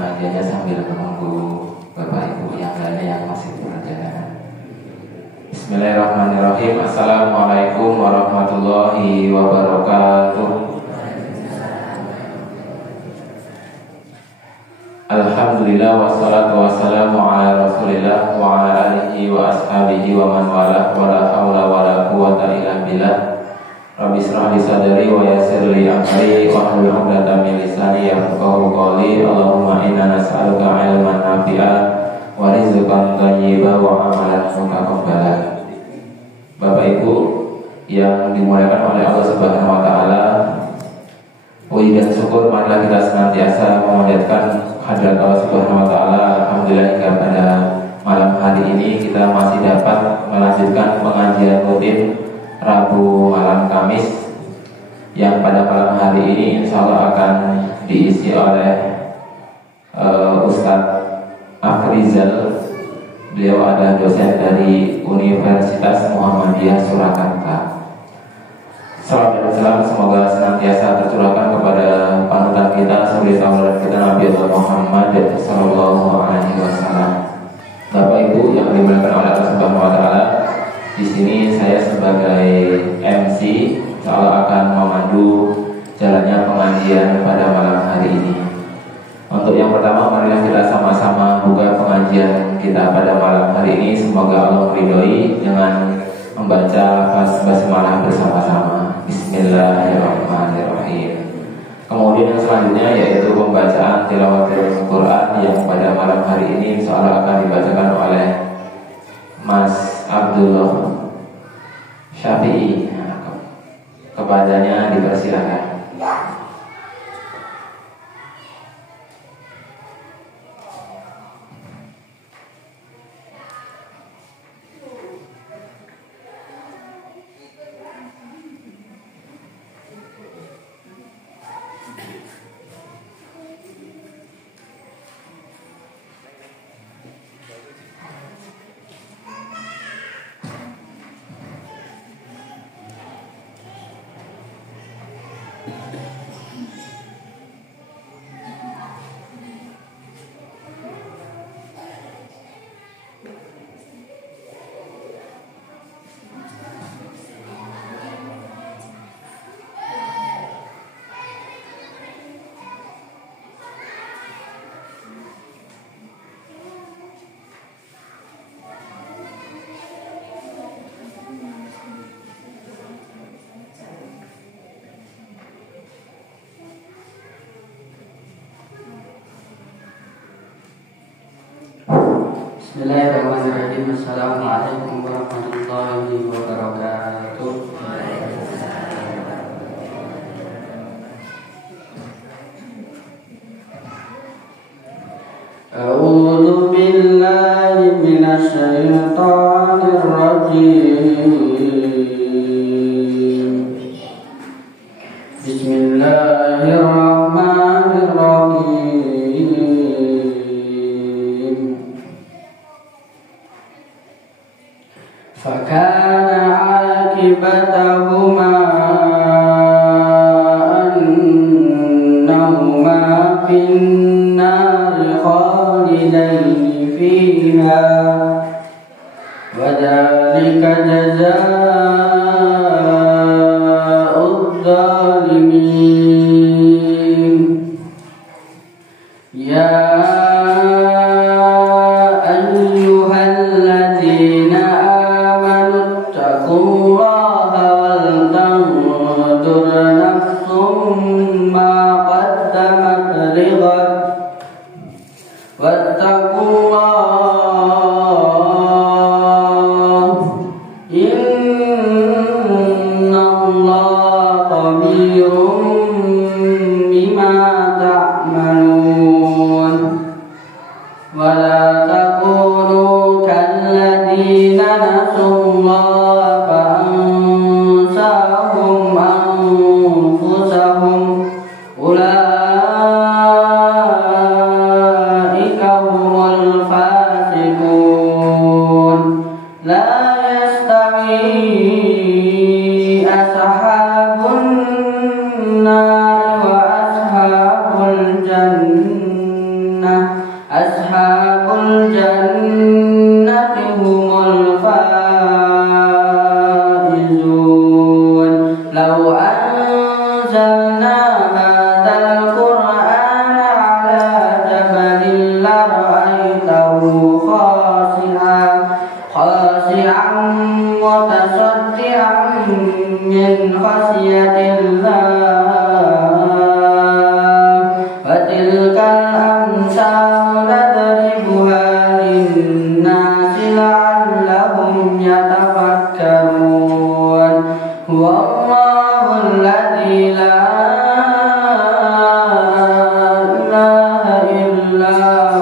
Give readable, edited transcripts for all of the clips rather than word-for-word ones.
Pengajiannya sambil menunggu Bapak Ibu yang lainnya yang masih di perjalanan. Bismillahirrahmanirrahim. Assalamualaikum warahmatullahi wabarakatuh. Alhamdulillah wassalatu wassalamu ala rasulillah wa ala alihi wa ashabihi wa man wala wa la hawla wa la quwwata illa billah. Rabbi israh li sadri wa yassir li amri wa hlul 'uqdatam min lisani yafqahu qawli. Allahumma inna nas'aluka 'ilman nafi'a wa rizqan thayyiban wa 'amalan mutaqabbalan. Bapak Ibu yang dimuliakan oleh Allah Subhanahu wa taala, puji dan syukur marilah kita senantiasa memanjatkan hadirat Allah Subhanahu wa taala. Alhamdulillah hingga pada malam hari ini kita masih dapat melanjutkan pengajian rutin Rabu malam Kamis yang pada malam hari ini insya Allah akan diisi oleh Ustadz Afrizal. Beliau adalah dosen dari Universitas Muhammadiyah Surakarta. Salam dan salam semoga senantiasa tercurahkan kepada panutan kita, suri tauladan kita Nabi Muhammad sallallahu alaihi wasallam. Bapak Ibu yang dimuliakan oleh Allah Subhanahu wa taala, di sini saya sebagai MC insya akan memandu jalannya pengajian pada malam hari ini. Untuk yang pertama, marilah kita sama-sama buka pengajian kita pada malam hari ini. Semoga Allah meridhoi dengan membaca basmalah bersama-sama. Bismillahirrahmanirrahim. Kemudian yang selanjutnya yaitu pembacaan tilawatul Quran yang pada malam hari ini insya Allah akan dibacakan oleh Mas Abdullah Syafi'i. Kepadanya dipersilakan. Bismillahirrahmanirrahim. Assalamualaikum warahmatullahi wabarakatuh. A'udzu billahi minasy syaithanir rajim. Bismillahirrahmanirrahim. فكان عاقبتهما أنهما في النار خالدين فيها وذلك جزاء الظالمين. يا ولا تكونوا كالذين نسوا الله شيئا من خشية الله وتلك الأمثال نضربها للناس لعلهم يتفكرون هو الله الذي لا إله إلا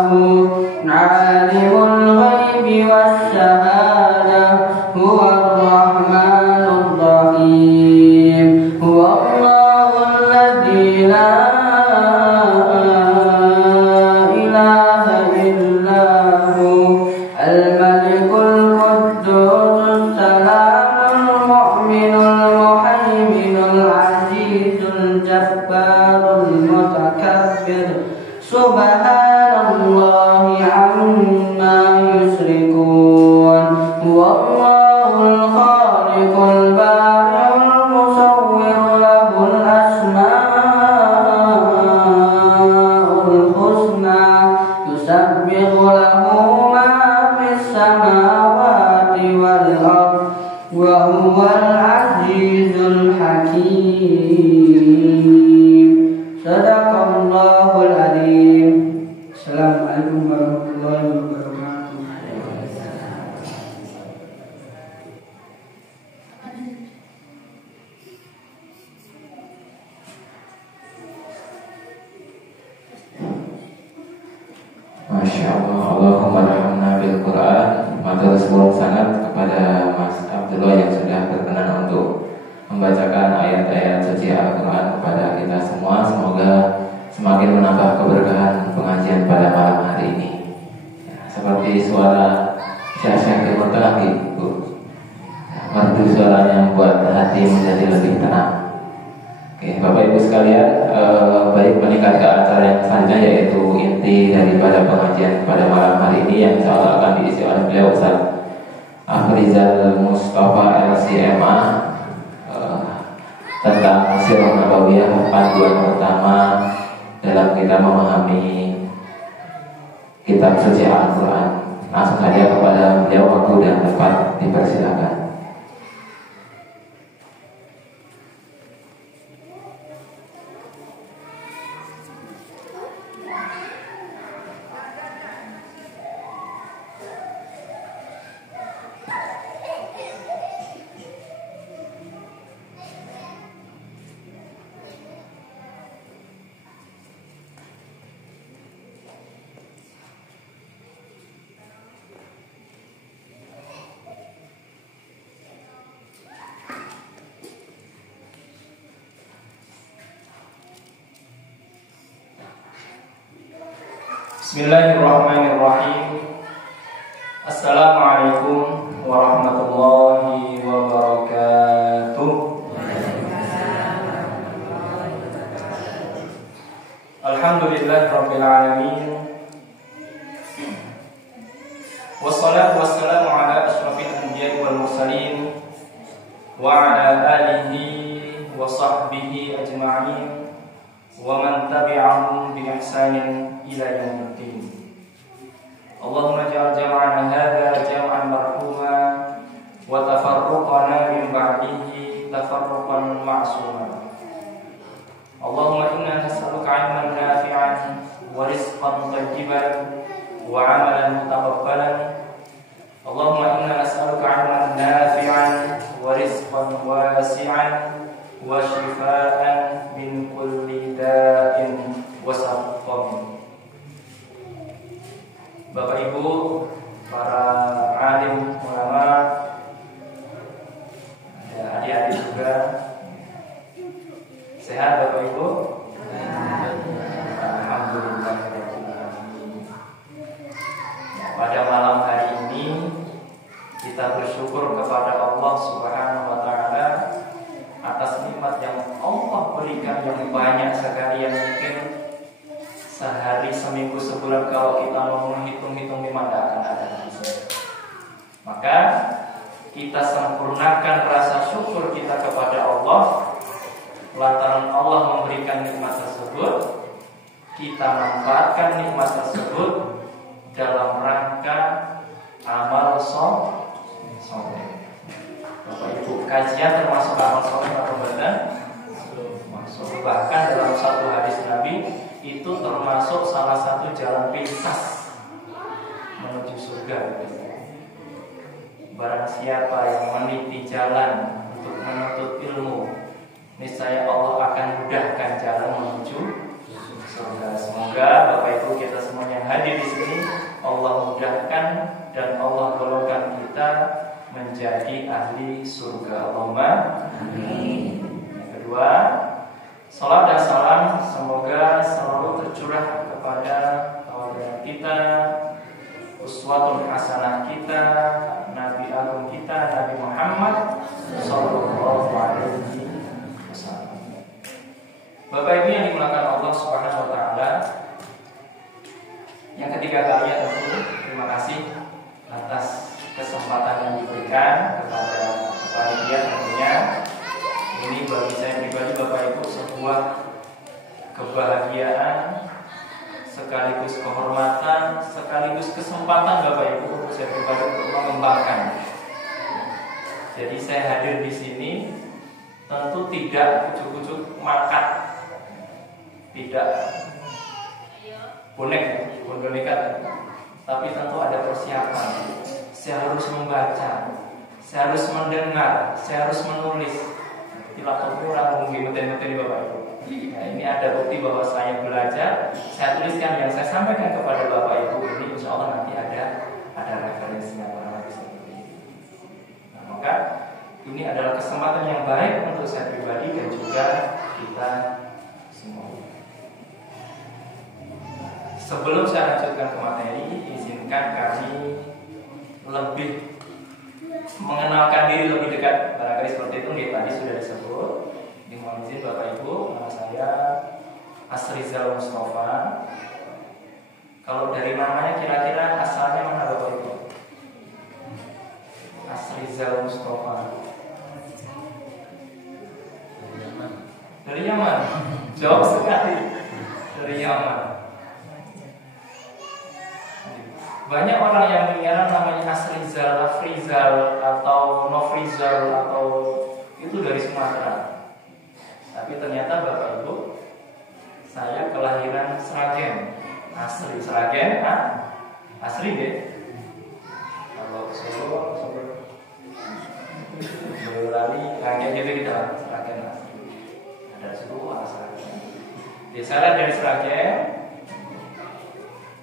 هو عالم الغيب والشهادة هو الرحمن الرحيم هو الله الذي لا إله إلا هو الملك القدوس السلام المؤمن المهيمن العزيز الجبار المتكبر سبحان الله عما يشركون هو الله الخالق البارئ المصور له الأسماء الحسنى يسبح له ما في السماوات والأرض وهو العزيز الحكيم صدق الله العظيم. Assalamualaikum warahmatullahi wabarakatuh. Masya Allah, Allahumma rahmna bil Quran. Matur sebelum sangat kepada Mas Abdullah yang sudah berkenan untuk membacakan ayat-ayat suci Al-Quran kepada kita semua. Semoga semakin menambah keberkahan pengajian pada malam hari ini. Ya, seperti suara Syekh Timur Tengah gitu, merdu suaranya membuat hati menjadi lebih tenang. Oke, Bapak Ibu sekalian, baik meningkat ke acara yang selanjutnya, yaitu inti daripada pengajian pada malam hari ini yang insya Allah akan diisi oleh beliau Ustaz Afrizal Mustafa LCMA, tentang Sirah Nabawiyah, panduan pertama dalam kita memahami kitab suci Al-Quran. Langsung saja kepada beliau, waktu dan tempat dipersilakan. Bismillahirrahmanirrahim. Assalamualaikum warahmatullahi wabarakatuh. Alhamdulillahirabbil alamin. Wassalatu wassalamu ala asyrafil anbiya'i wal mursalin wa ala alihi wa sahbihi ajma'in wa man tabi'ahum bi ihsanin ila yaumiddin. Allahumma ja'al jam'ana hadza jam'an marhuma wa tafarruqana min ba'dihi tafarruqan ma'suma. Allahumma inna nas'aluka 'ilman nafi'an wa rizqan thayyiban wa 'amalan mutaqabbalan. Allahumma inna nas'aluka 'ilman nafi'an wa rizqan wasi'an wa shifaa'an min kulli da'in wa saqam. Bapak Ibu, para alim ulama, ada adik-adik juga. Sehat Bapak Ibu? Alhamdulillah. Pada malam hari ini kita bersyukur kepada Allah Subhanahu wa taala atas nikmat yang Allah berikan yang banyak sekali, yang mungkin sehari, seminggu, sebulan kalau kita mau menghitung-hitung memang tidak akan ada. Maka kita sempurnakan rasa syukur kita kepada Allah. Lantaran Allah memberikan nikmat tersebut, kita manfaatkan nikmat tersebut dalam rangka amal soleh. Bapak Ibu, kajian termasuk amal soleh atau bukan? Masuk. Bahkan dalam satu hadis Nabi itu termasuk salah satu jalan pintas menuju surga. Barang siapa yang meniti jalan untuk menuntut ilmu, niscaya Allah akan mudahkan jalan menuju surga. Semoga Bapak Ibu kita semua yang hadir di sini Allah mudahkan dan Allah golongkan kita menjadi ahli surga. Allahumma amin. Yang kedua, salat dan salam semoga selalu tercurah kepada tauladan kita, uswatun hasanah kita, Nabi agung kita, Nabi Muhammad sallallahu alaihi wasallam. Bapak Ibu yang dimuliakan Allah Subhanahu wa taala, yang ketiga kalinya tentu terima kasih atas kesempatan yang diberikan kepada panitia tentunya. Ini bagi saya pribadi Bapak Ibu sebuah kebahagiaan sekaligus kehormatan sekaligus kesempatan Bapak Ibu untuk saya pribadi untuk mengembangkan. Jadi saya hadir di sini tentu tidak ujuk-ujuk makat, tidak bonek, boneka, tapi tentu ada persiapan. Saya harus membaca, saya harus mendengar, saya harus menulis. Laptop kurang mungkin meten-meten Bapak Ibu. Nah, ini ada bukti bahwa saya belajar, saya tuliskan yang saya sampaikan kepada Bapak Ibu ini, insya Allah nanti ada referensinya kurang lebih seperti ini. Nah, maka ini adalah kesempatan yang baik untuk saya pribadi dan juga kita semua. Sebelum saya lanjutkan ke materi, izinkan kami lebih mengenalkan diri lebih dekat. Barangkali seperti itu tadi sudah disebut. Mohon izin Bapak Ibu, nama saya Asrizal Mustafa. Kalau dari namanya kira-kira asalnya mana Bapak Ibu? Asrizal Mustafa. Dari Yaman. Jauh sekali. Dari Yaman. Banyak orang yang mengira namanya Asrizal, Afrizal atau Nofrizal atau itu dari Sumatera. Tapi ternyata Bapak Ibu, saya kelahiran Sragen, asli Sragen, asli deh. Kalau Solo, Boyolali, kayak gitu kita Sragen asli. Ada suku Sragen. Saya dari Sragen.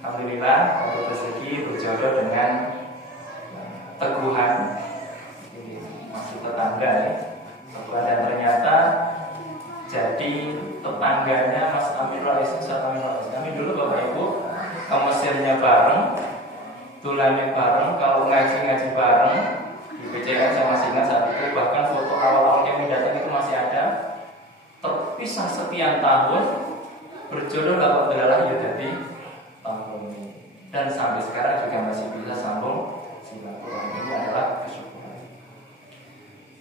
Alhamdulillah untuk rezeki berjodoh dengan Teguhan. Ini masih tetangga ya. Teguhan dan ternyata jadi tetangganya Mas Amir Rais, Ustaz Amir Rais. Kami dulu Bapak Ibu ke Mesirnya bareng, tulangnya bareng, kalau ngaji bareng di PCN saya masih ingat saat itu. Bahkan foto awal-awal kami datang itu masih ada. Terpisah sekian tahun, berjodoh dapat belalah ya jadi tahun ini. Dan sampai sekarang juga masih bisa sambung silaturahmi. Ini adalah kesyukuran.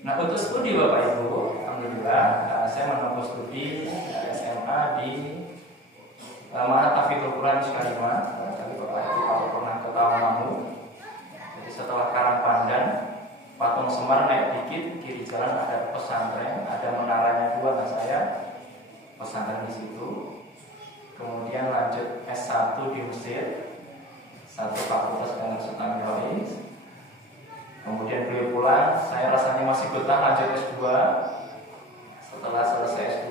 Nah untuk studi Bapak Ibu, alhamdulillah saya menempuh studi SMA di Ma'had Tahfidzul Quran Syarifah. Kali Bapak Ibu kalau pernah ke Tawamangu. Jadi setelah Karangpandan, Patung Semar naik dikit, kiri jalan ada pesantren, ada menaranya dua. Nah saya pesantren di situ. Kemudian lanjut S1 di Mesir, satu fakultas dengan Sultan Rais. Kemudian beliau pulang, saya rasanya masih betah lanjut S2. Setelah selesai S2,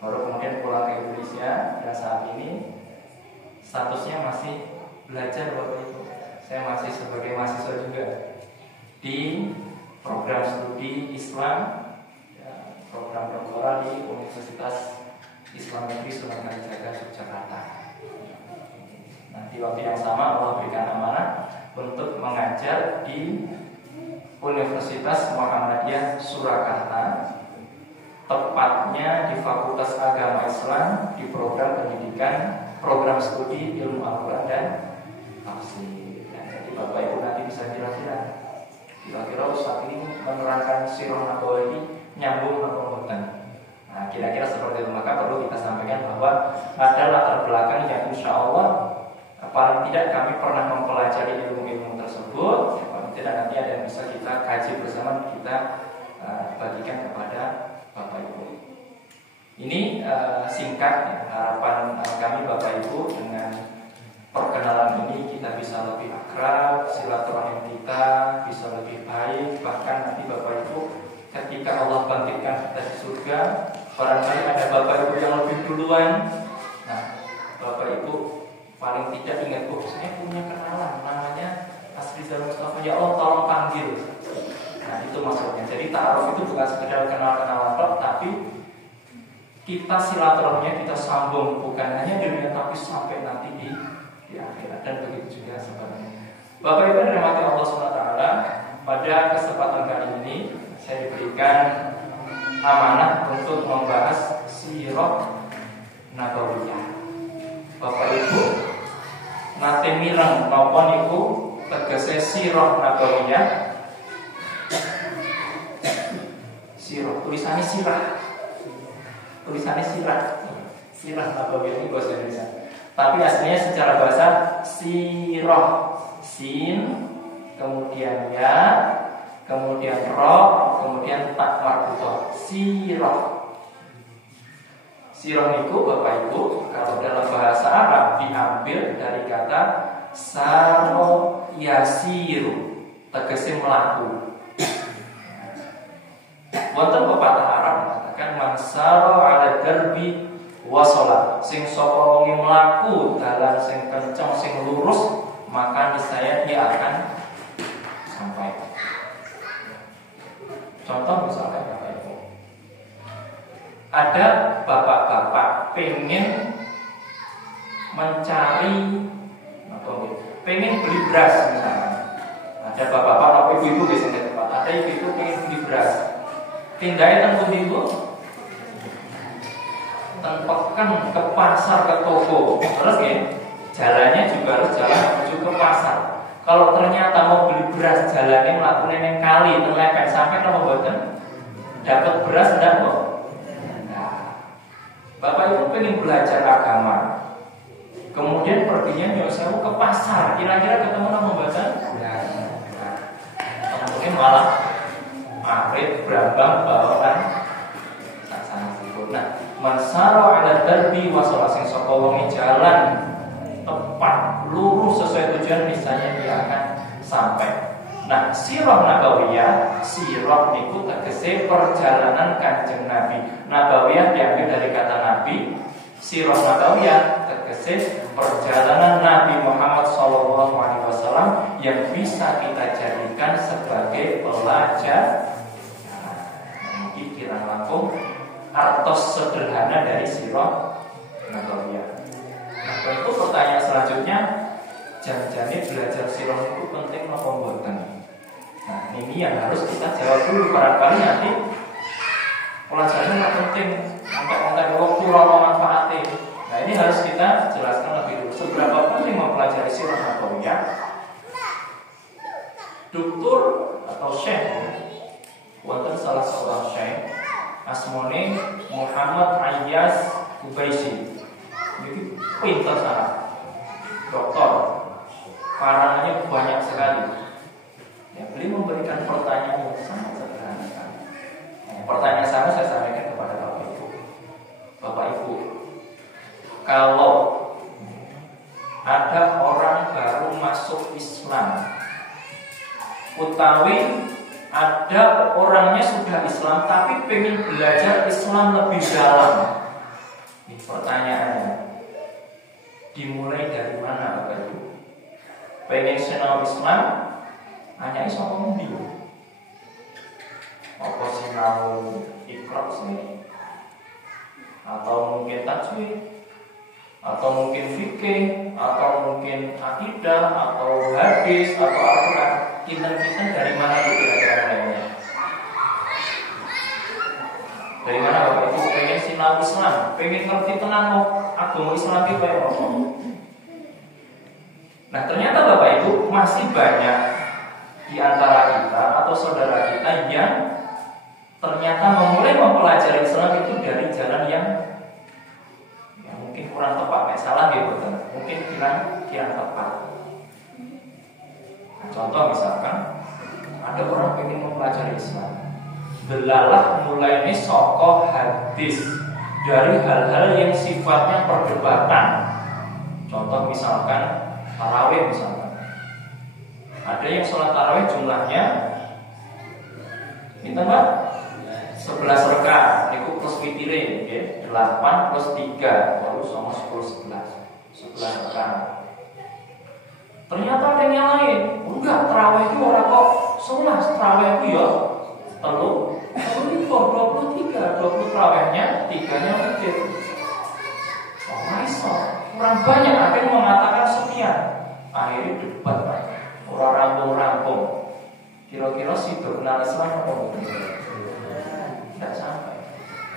baru kemudian pulang ke Indonesia. Dan saat ini statusnya masih belajar Bapak Ibu. Saya masih sebagai mahasiswa juga di program studi Islam, program doktoral di Universitas Islam Negeri Sunan Kalijaga Yogyakarta. Nanti waktu yang sama Allah berikan amanah untuk mengajar di Universitas Muhammadiyah Surakarta, tepatnya di Fakultas Agama Islam di program pendidikan, program studi ilmu Al-Quran dan Tafsir. Jadi Bapak Ibu nanti bisa kira-kira saat ini menerangkan sirah nabawi nyambung atau bukan. Nah, kira-kira seperti itu. Maka perlu kita sampaikan bahwa ada latar belakang yang insya Allah paling tidak kami pernah mempelajari ilmu-ilmu tersebut. Kalau tidak nanti ada yang bisa kita kaji bersama, kita bagikan kepada Bapak Ibu. Ini singkat ya, harapan kami Bapak Ibu, dengan perkenalan ini kita bisa lebih akrab, silaturahim kita bisa lebih baik. Bahkan nanti Bapak Ibu ketika Allah bangkitkan kita di surga, barangkali ada Bapak Ibu yang lebih duluan. Nah, Bapak Ibu paling tidak ingat, saya punya kenalan namanya Asrizal Mustafa, ya Allah tolong panggil. Nah, itu maksudnya. Jadi ta'aruf itu bukan sekedar kenal-kenalan tok, tapi kita silaturahminya kita sambung, bukan hanya di dunia tapi sampai nanti di akhirat. Dan begitu juga sebenarnya. Bapak Ibu yang dirahmati Allah SWT, pada kesempatan kali ini saya diberikan amanah untuk membahas sirah nabawiyah. Bapak Ibu nate mireng napa niku tegese sirah nabawiyah. Sirah tulisannya sirah. Tulisannya sirah nabawiyah ini bahasa Indonesia. Tapi aslinya secara bahasa sirah, sin, kemudian ya, kemudian ro, kemudian tak marbutoh. Sirah. Sirah niku Bapak Ibu kalau dalam bahasa Arab diambil dari kata saro yasiru, tegese melaku. Wonten pepatah Arab mengatakan man saro ala darbi wasala, sing sapa wong mlaku dalan sing kenceng sing lurus, maka niscaya dia akan sampai. Contoh misalnya Bapak Ibu, ada bapak-bapak pengen mencari atau pengen beli beras misalnya. Ada bapak-bapak atau ibu-ibu biasanya tepat. Ada ibu-ibu pengen beli beras. Tindai teng pundi Bu? Tempekan ke pasar, ke toko. Terus ya, jalannya juga harus jalan menuju ke pasar. Kalau ternyata mau beli beras jalannya melakukan yang kali terlepet sampai apa boten? Dapat beras enggak Bu? Nah, Bapak Ibu pengen belajar agama. Kemudian perginya nyusul ke pasar. Kira-kira ketemu nama boten? Kemudian malah Arif berambang bawaan sana sempurna. Mansaro ala darbi wasala, sing saka wong jalan tepat lurus sesuai tujuan, misalnya dia akan sampai. Nah, sirah nabawiyah, sirah niku tegese perjalanan Kanjeng Nabi. Nabawiyah diambil dari kata Nabi. Sirah nabawiyah tegese perjalanan Nabi Muhammad SAW yang bisa kita jadikan sebagai pelajar. Kirang langkung artos sederhana dari sirah nabawiyah. Nah, tentu pertanyaan selanjutnya, jangan-jangan belajar sirah itu penting apa mboten? Nah, ini yang harus kita jawab dulu. Barangkali nanti pelajarannya nggak penting, untuk waktu lama manfaatnya. Nah, ini harus kita jelaskan lebih dulu. Seberapa penting mempelajari sirah nabawiyah? Doktor atau syekh, wonten salah seorang syekh asmone Muhammad Ayyas Kubaisi. Ini pintar sangat, doktor, karangannya banyak sekali. Ya, beliau memberikan pertanyaan yang sangat sederhana. Pertanyaan sama saya sampaikan kepada Bapak Ibu. Bapak Ibu, kalau ada orang baru masuk Islam, utawi ada orangnya sudah Islam tapi pengen belajar Islam lebih dalam. Ini pertanyaannya, dimulai dari mana Bapak Ibu? Pengen sinau Islam, hanya iso ngomong apa sinau Iqra sini, atau mungkin tajwid, atau mungkin fikih, atau mungkin akidah, atau hadis, atau Al-Quran. Kinten-kinten dari mana itu kira-kira mulainya? Dari mana Bapak Ibu pengen sinau Islam, pengen ngerti tenang agama Islam itu kayak apa? Nah, ternyata Bapak Ibu masih banyak di antara kita atau saudara kita yang ternyata memulai mempelajari Islam itu dari jalan yang mungkin kurang tepat, salah gitu, mungkin kurang tepat. Nah, contoh misalkan ada orang pengen mempelajari Islam, delalah mulai ini soko hadis dari hal-hal yang sifatnya perdebatan. Contoh misalkan tarawih misalkan, ada yang sholat tarawih jumlahnya ini Pak 11 rakaat, niku plus witire nggih, 8 plus 3 baru sama 10 11 rakaat. Ternyata ada yang lain, enggak, tarawih itu ora kok 11, tarawih itu ya telu 23 tarawihnya, 3-nya witir. Oh, iso. Kurang banyak, ada yang mengatakan sekian. Akhirnya debat Pak. Orang rampung-rampung. Kira-kira sih kenal Islam apa enggak? Tidak sampai.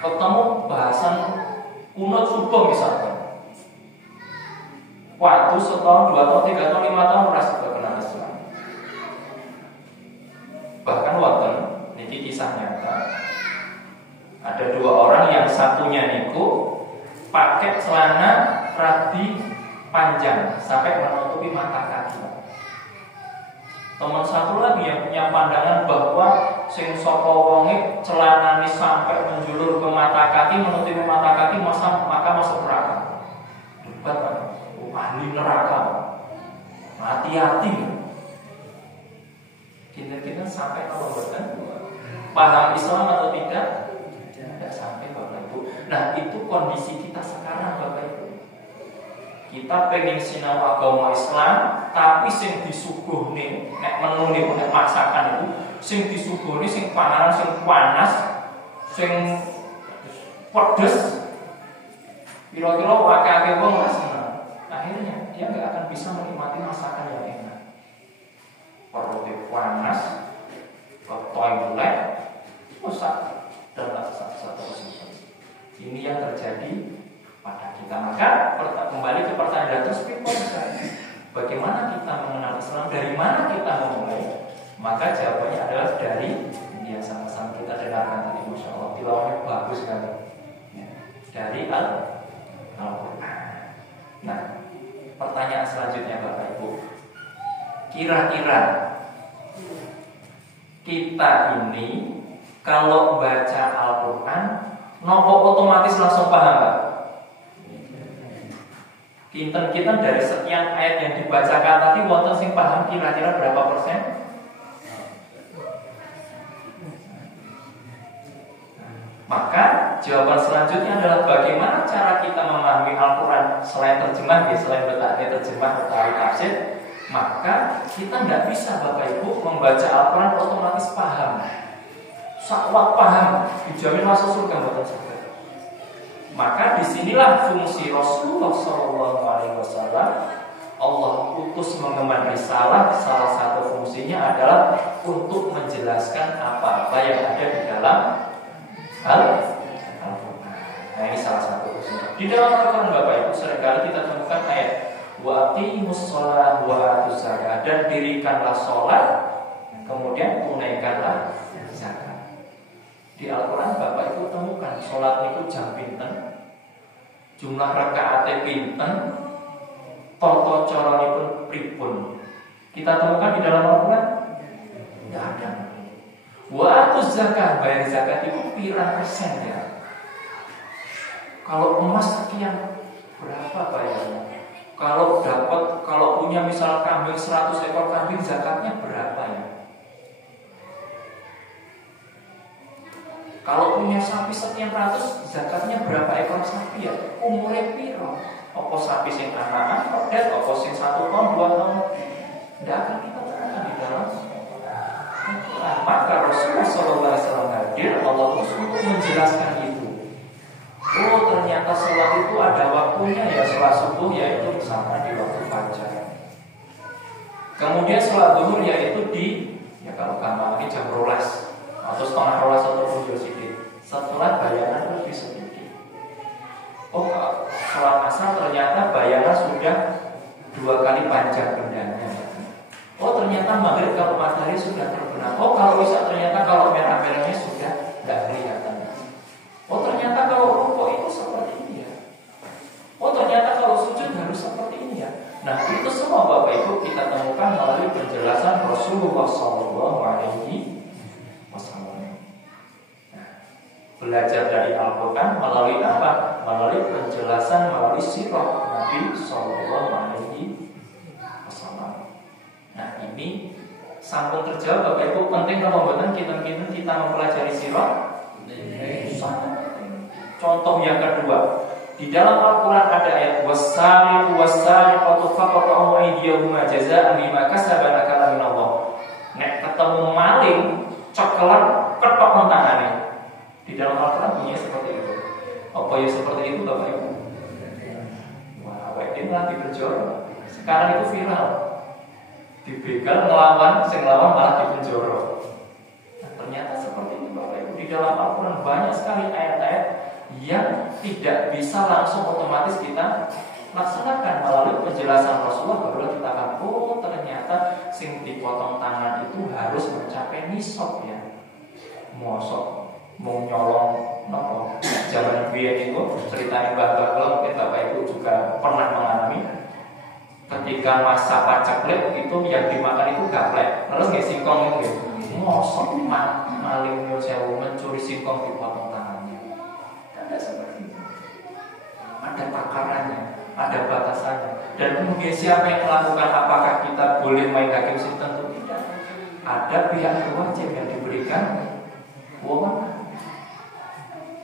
Ketemu bahasan kunut subuh misalkan. Waktu setahun, 2 tahun, 3 tahun, 5 tahun rasa kenal Islam. Bahkan waktu ini kisah nyata. Ada 2 orang yang satunya niku pakai celana radi panjang sampai menutupi mata kaki. Teman satu lagi yang punya pandangan bahwa sing saka wonge celanane sampai menjulur ke mata kaki, menutupi mata kaki, maka masuk neraka. Debat Pak. Ahli neraka. Hati-hati. Kita sampai kalau betul paham Islam atau tidak? Tidak sampai Bapak Ibu. Nah, itu kondisi kita sekarang Bapak Ibu. Kita pengen sinau agama Islam, tapi sing disuguhne nek menune nek masakan itu sing disuguhne sing panganan sing panas, sing pedes. Kira-kira akeh-akeh wong ora seneng. Akhirnya dia nggak akan bisa menikmati masakan yang enak. Perutnya panas, ke toilet, rusak dan satu. Ini yang terjadi pada kita. Maka kembali ke pertanyaan terus, bagaimana kita mengenal Islam? Dari mana kita memulai? Maka jawabannya adalah dari yang sama-sama kita dengarkan tadi, Masya Allah, tilawahnya bagus sekali. Dari Al-Quran. Nah, pertanyaan selanjutnya Bapak Ibu, kira-kira kita ini kalau baca Al-Quran nopo otomatis langsung paham Pak? Kinten-kinten dari sekian ayat yang dibacakan tadi wonten sing paham kira-kira berapa persen? Maka jawaban selanjutnya adalah bagaimana cara kita memahami Al-Quran selain terjemah, selain terjemah atau tafsir. Maka kita tidak bisa Bapak Ibu membaca Al-Quran otomatis paham. Sakwat paham, dijamin masuk surga buatan surga. Maka disinilah fungsi Rasulullah SAW. Allah utus mengemban risalah. Salah satu fungsinya adalah untuk menjelaskan apa-apa yang ada di dalam Al-Quran. Nah, ini salah satu fungsinya. Di dalam Al-Quran Bapak Ibu seringkali kita temukan ayat wa aqimus shalah wa atuz zakah, dan dirikanlah sholat, kemudian tunaikanlah zakat. Di Al-Quran Bapak Ibu temukan sholat itu jam pinten, jumlah rakaatnya pinten, toto coronipun pripun. Kita temukan di dalam Al-Quran? Tidak ada. Wa atuz zakah, bayar zakat itu pirang persen ya? Kalau emas sekian berapa bayarnya? Kalau punya misal kambing 100 ekor kambing, zakatnya berapa ya? Kalau punya sapi sekian ratus, zakatnya berapa ekor sapi ya? Umurnya piro? Apa sapi sing anak-anak, pedet, apa sing 1 tahun, 2 tahun? Tidak akan kita terangkan di dalam. Maka Rasulullah SAW hadir, Allah untuk menjelaskan itu. Oh, ternyata sholat itu ada waktunya ya, sholat subuh yaitu misalkan di waktu fajar. Kemudian sholat zuhur yaitu ya kalau gampang lagi jam 12 atau setengah 12 atau 7 sedikit. Setelah bayangan lebih sedikit. Oh, sholat asar ternyata bayangan sudah 2 kali panjang bendanya. Oh, ternyata maghrib kalau matahari sudah terbenam. Oh, kalau isya ternyata kalau merah-merahnya sudah tidak kelihatan. Oh, ternyata kalau rukuk itu seperti ini ya. Oh, ternyata kalau sujud harus seperti ini ya. Nah, itu semua Bapak Ibu kita temukan melalui penjelasan Rasulullah SAW. Belajar dari Al-Quran melalui apa? Melalui penjelasan, melalui sirah Nabi Sallallahu Alaihi Wasallam. Nah ini sampun terjawab Bapak Ibu. Penting kalau buatan kita mempelajari sirah. Contoh yang kedua, di dalam Al-Quran ada ayat wasariqu wasariqatu faqta'u aydiyahuma jazaa'an bima kasaba nakalan minallah. Nek ketemu maling cekelan ketok tangane. Di dalam Al-Quran bunyinya seperti itu. Apa ya seperti itu Bapak Ibu? Wah, ini lagi berjuang. Sekarang itu viral. Dibegal ngelawan, sing ngelawan malah dipenjara. Nah, ternyata seperti itu Bapak Ibu. Di dalam Al-Quran banyak sekali ayat-ayat yang tidak bisa langsung otomatis kita laksanakan. Melalui penjelasan Rasulullah baru kita akan, oh ternyata sing dipotong tangan itu harus mencapai nisab ya. Mosok mau nyolong nopo zaman biyen itu ceritanya Mbah mungkin Bapak Ibu juga pernah mengalami ketika masa paceklik itu yang dimakan itu gaplek terus nggak singkong itu mosok maling sewu mencuri singkong dipotong tangannya. Tidak seperti itu. Ada takarannya, ada batasannya. Dan kemudian siapa yang melakukan, apakah kita boleh main hakim sih? Tentu tidak. Ada pihak wajib yang diberikan wewenang.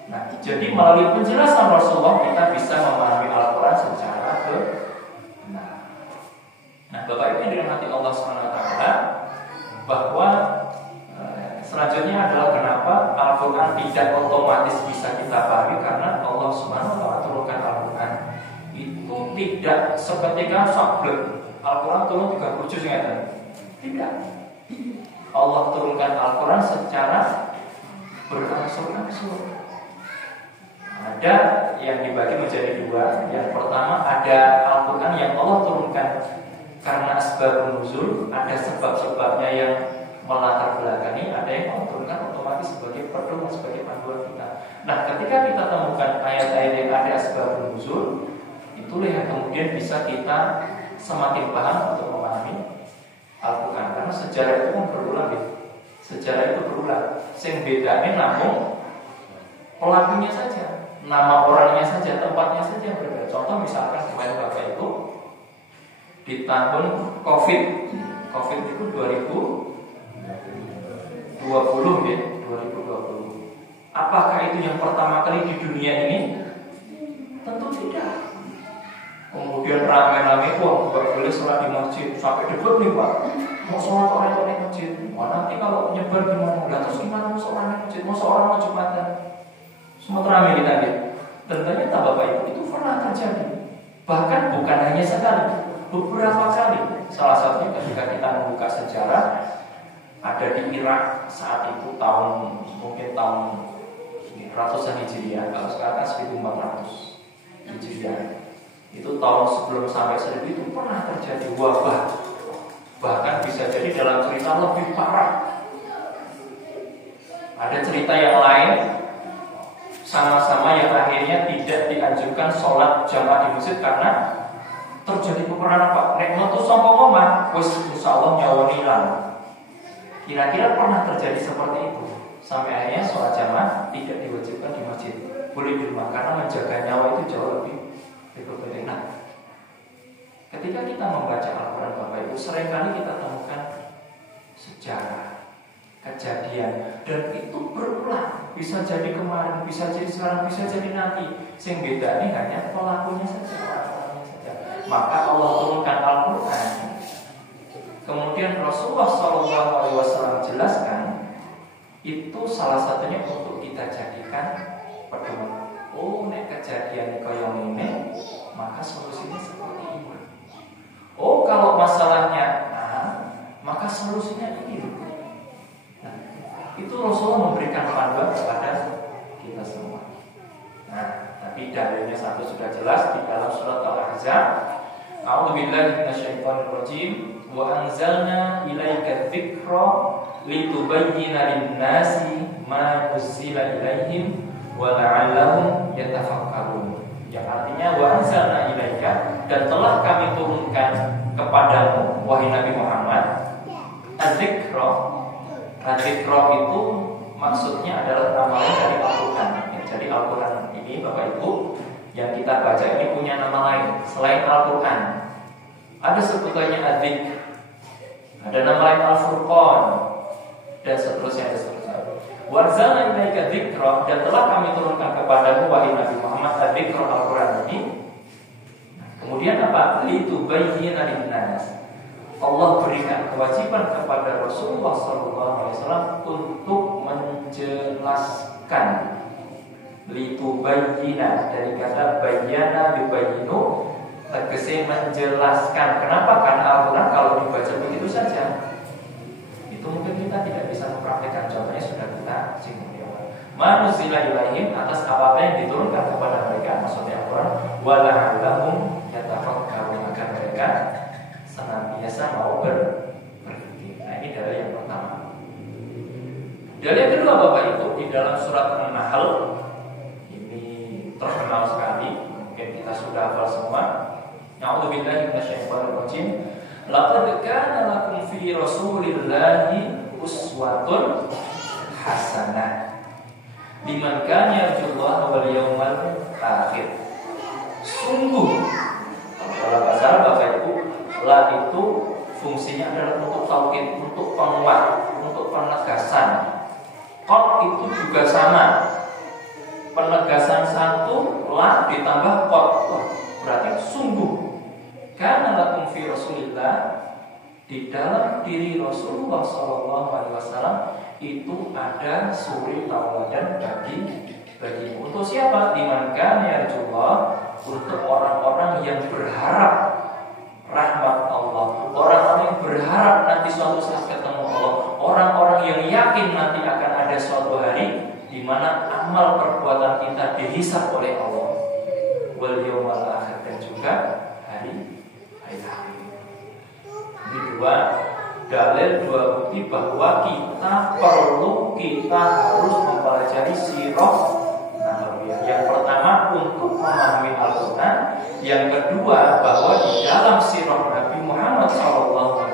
Nah, jadi melalui penjelasan Rasulullah kita bisa memahami Al-Quran secara benar. Nah, Bapak Ibu yang dirahmati Allah SWT, bahwa selanjutnya adalah kenapa Al-Quran tidak otomatis bisa kita pahami, karena Allah SWT turunkan Al-Quran itu tidak seketika sablek. Al-Quran turun 30 juz tidak. Allah turunkan Al-Quran secara berangsur-angsur. Ada yang dibagi menjadi dua. Yang pertama ada Al-Quran yang Allah turunkan karena asbabun nuzul, ada sebab-sebabnya yang melatar belakangi, ada yang Allah turunkan otomatis sebagai pedoman, sebagai panduan kita. Nah, ketika kita temukan ayat-ayat yang ada asbabun nuzul, itulah yang kemudian bisa kita semakin paham untuk memahami Al-Quran. Karena sejarah itu kan berulang ya. Sejarah itu berulang. Sing bedanya namun pelakunya saja. Nama orangnya saja, tempatnya saja yang berbeda. Contoh misalkan kemarin Bapak Ibu di tahun COVID itu 2020 ya, 2020. Apakah itu yang pertama kali di dunia ini? Tentu tidak. Kemudian rame-rame, wah nggak boleh sholat di masjid, sampai debat nih Pak. Mau sholat orang di masjid, nanti kalau nyebar gimana? Terus gimana mau sholat di masjid? Mau seorang mau Jumatan? Semua rame kita lihat. Dan ternyata Bapak Ibu itu pernah terjadi. Bahkan bukan hanya sekali, beberapa kali. Salah satunya ketika kita membuka sejarah, ada di Irak saat itu mungkin tahun ratusan Hijriah. Kalau sekarang 1400 Hijriah. Itu tahun sebelum sampai 1000 itu pernah terjadi wabah. Bahkan bisa jadi dalam cerita lebih parah. Ada cerita yang lain sama-sama yang akhirnya tidak dianjurkan sholat jamaah di masjid karena terjadi peperangan Pak. Nek metu sangka omah, wis insyaallah nyawa hilang. Kira-kira pernah terjadi seperti itu? Sampai akhirnya sholat jamaah tidak diwajibkan di masjid, boleh di rumah karena menjaga nyawa itu jauh lebih penting. Nah, ketika kita membaca Al-Quran Bapak Ibu, seringkali kita temukan sejarah, kejadian, dan itu berulang. Bisa jadi kemarin, bisa jadi sekarang, bisa jadi nanti. Sing beda ini hanya pelakunya saja, orangnya saja. Maka Allah turunkan Al-Quran. Kemudian Rasulullah SAW jelaskan, itu salah satunya untuk kita jadikan pedoman. Oh, nek kejadian kaya ngene, maka solusinya seperti ini. Oh, kalau masalahnya maka solusinya ini. Nah, itu Rasulullah memberikan panduan kepada kita semua. Nah, tapi dalilnya satu sudah jelas di dalam surat Al-Ahzab. A'udzubillahi minasyaitonirrajim. Wa anzalna ilaika dzikra litubayyina lin-nasi ma nuzila ilaihim wa la'allahum yatafakkarun. Yang artinya wa anzalna ilaika, dan telah kami turunkan kepadamu wahai Nabi Muhammad Adzikra. Adzikra itu maksudnya adalah nama lain dari Al-Quran. yang kita baca ini punya nama lain selain Al-Quran. Ada sebutannya Adzik, ada nama lain Al-Furqan, dan seterusnya. Warzana ilaika dzikra, dan telah kami turunkan kepadamu wahai Nabi Muhammad dzikra Al-Quran ini. Kemudian apa? Litubayyina linnas. Allah berikan kewajiban kepada Rasulullah SAW untuk menjelaskan. Litubayyina dari kata bayyana yubayyinu, tegese menjelaskan. Kenapa? Karena Al-Quran kalau dibaca begitu saja itu mungkin kita tidak bisa mempraktikkan. Contohnya sudah kita singgung di awal. Manuzila ilaihim, atas apa yang diturunkan kepada mereka, maksudnya Al-Quran, wala'allahum yatafakkarun, agar mereka senantiasa mau berpikir. Nah, ini dalil yang pertama. Dalil yang kedua Bapak Ibu, di dalam surat An-Nahl, ini terkenal sekali, mungkin kita sudah hafal semua. A'udzubillahi minasyaitonir rajim. Laqad kana lakum fi Rasulillahi uswatun hasanah liman kana yarjullaha wal yawmal akhir. Sungguh, kalau bahasa Arab Bapak Ibu, la itu fungsinya adalah untuk taukid, untuk penguat, untuk penegasan. Qad itu juga sama, penegasan satu, la ditambah qad, berarti sungguh. Karena lakum fi Rasulillah, di dalam diri Rasulullah SAW itu ada suri tauladan bagi untuk siapa? Liman kana yarjullah, untuk orang-orang yang berharap rahmat Allah, orang-orang yang berharap nanti suatu saat ketemu Allah, orang-orang yang yakin nanti akan ada suatu hari di mana amal perbuatan kita dihisab oleh Allah, wal yawmal akhir, dan juga hari akhir. Ini dua dalil, dua bukti bahwa kita harus mempelajari sirah nabawiyah. Yang pertama untuk memahami Al-Quran, yang kedua bahwa di dalam sirah Nabi Muhammad SAW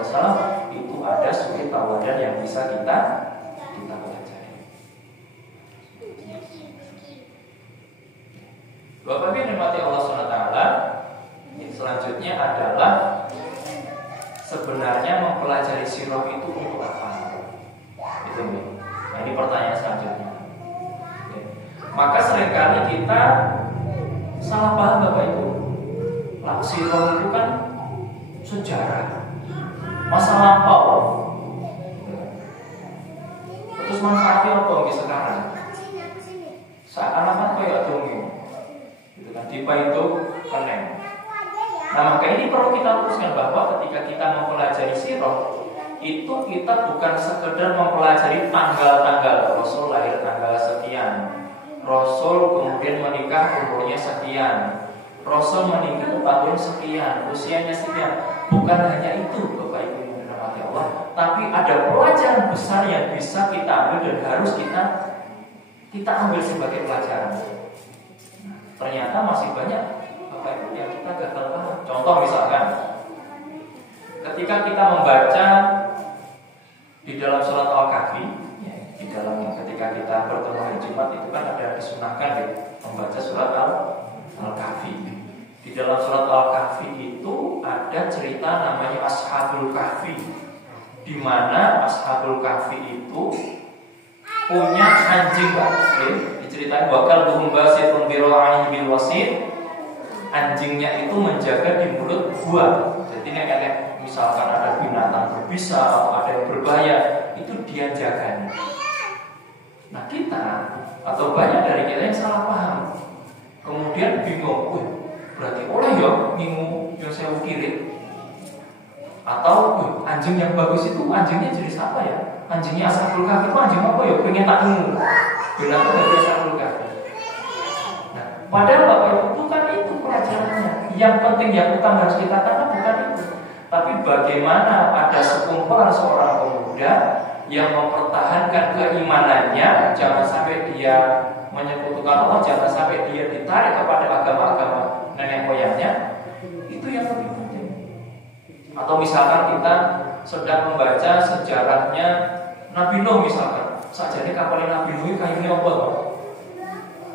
itu ada suri tauladan yang bisa kita pelajari. Bapak Ibu yang dimati Allah SWT, selanjutnya adalah sebenarnya mempelajari sirah itu untuk apa? Itu nih. Nah, ini pertanyaan selanjutnya. Oke. Maka seringkali kita salah paham Bapak Ibu. Sirah itu kan sejarah, masa lampau. Terus manfaatnya apa di sekarang? Seakan-akan kayak dongeng. Gitu kan, tiba itu keneng. Nah, maka ini perlu kita luruskan bahwa ketika kita mempelajari sirah itu kita bukan sekedar mempelajari tanggal-tanggal Rasul lahir tanggal sekian, Rasul kemudian menikah umurnya sekian, Rasul meninggal tahun sekian, usianya sekian. Bukan hanya itu Bapak Ibu yang dirahmati Allah, tapi ada pelajaran besar yang bisa kita ambil dan harus kita ambil sebagai pelajaran. Nah, ternyata masih banyak Bapak Ibu yang kita gagal paham. Contoh misalkan, ketika kita membaca di dalam surat Al-Kahfi, ya, di dalamnya ketika kita bertemu hari Jumat itu kan ada disunahkan ya, membaca surat Al-Kahfi. Di dalam surat Al-Kahfi itu ada cerita namanya Ashabul Kahfi, di mana Ashabul Kahfi itu punya anjing Pak. Diceritain bakal buhumba setun biro'ahi bil wasit. Anjingnya itu menjaga di mulut gua. Jadi nek misalkan ada binatang berbisa atau ada yang berbahaya, itu dia jaganya. Nah, kita atau banyak dari kita yang salah paham, kemudian bingung, berarti oleh ya ngingu yang saya kiri, atau anjing yang bagus itu anjingnya jenis apa ya? Anjingnya Ashabul Kahfi itu anjing apa ya? Pengen tak ngingu. Kenapa dari Ashabul Kahfi? Nah, padahal Bapak Ibu bukan itu pelajarannya. Yang penting yang utama harus kita tanam bukan itu, tapi bagaimana ada sekumpulan seorang pemuda yang mempertahankan keimanannya, jangan sampai dia menyekutukan Allah, jangan sampai dia ditarik kepada agama-agama nenek moyangnya. Itu yang lebih penting. Atau misalkan kita sedang membaca sejarahnya Nabi Nuh misalkan, sajane kapalnya Nabi Nuh kayaknya apa Pak?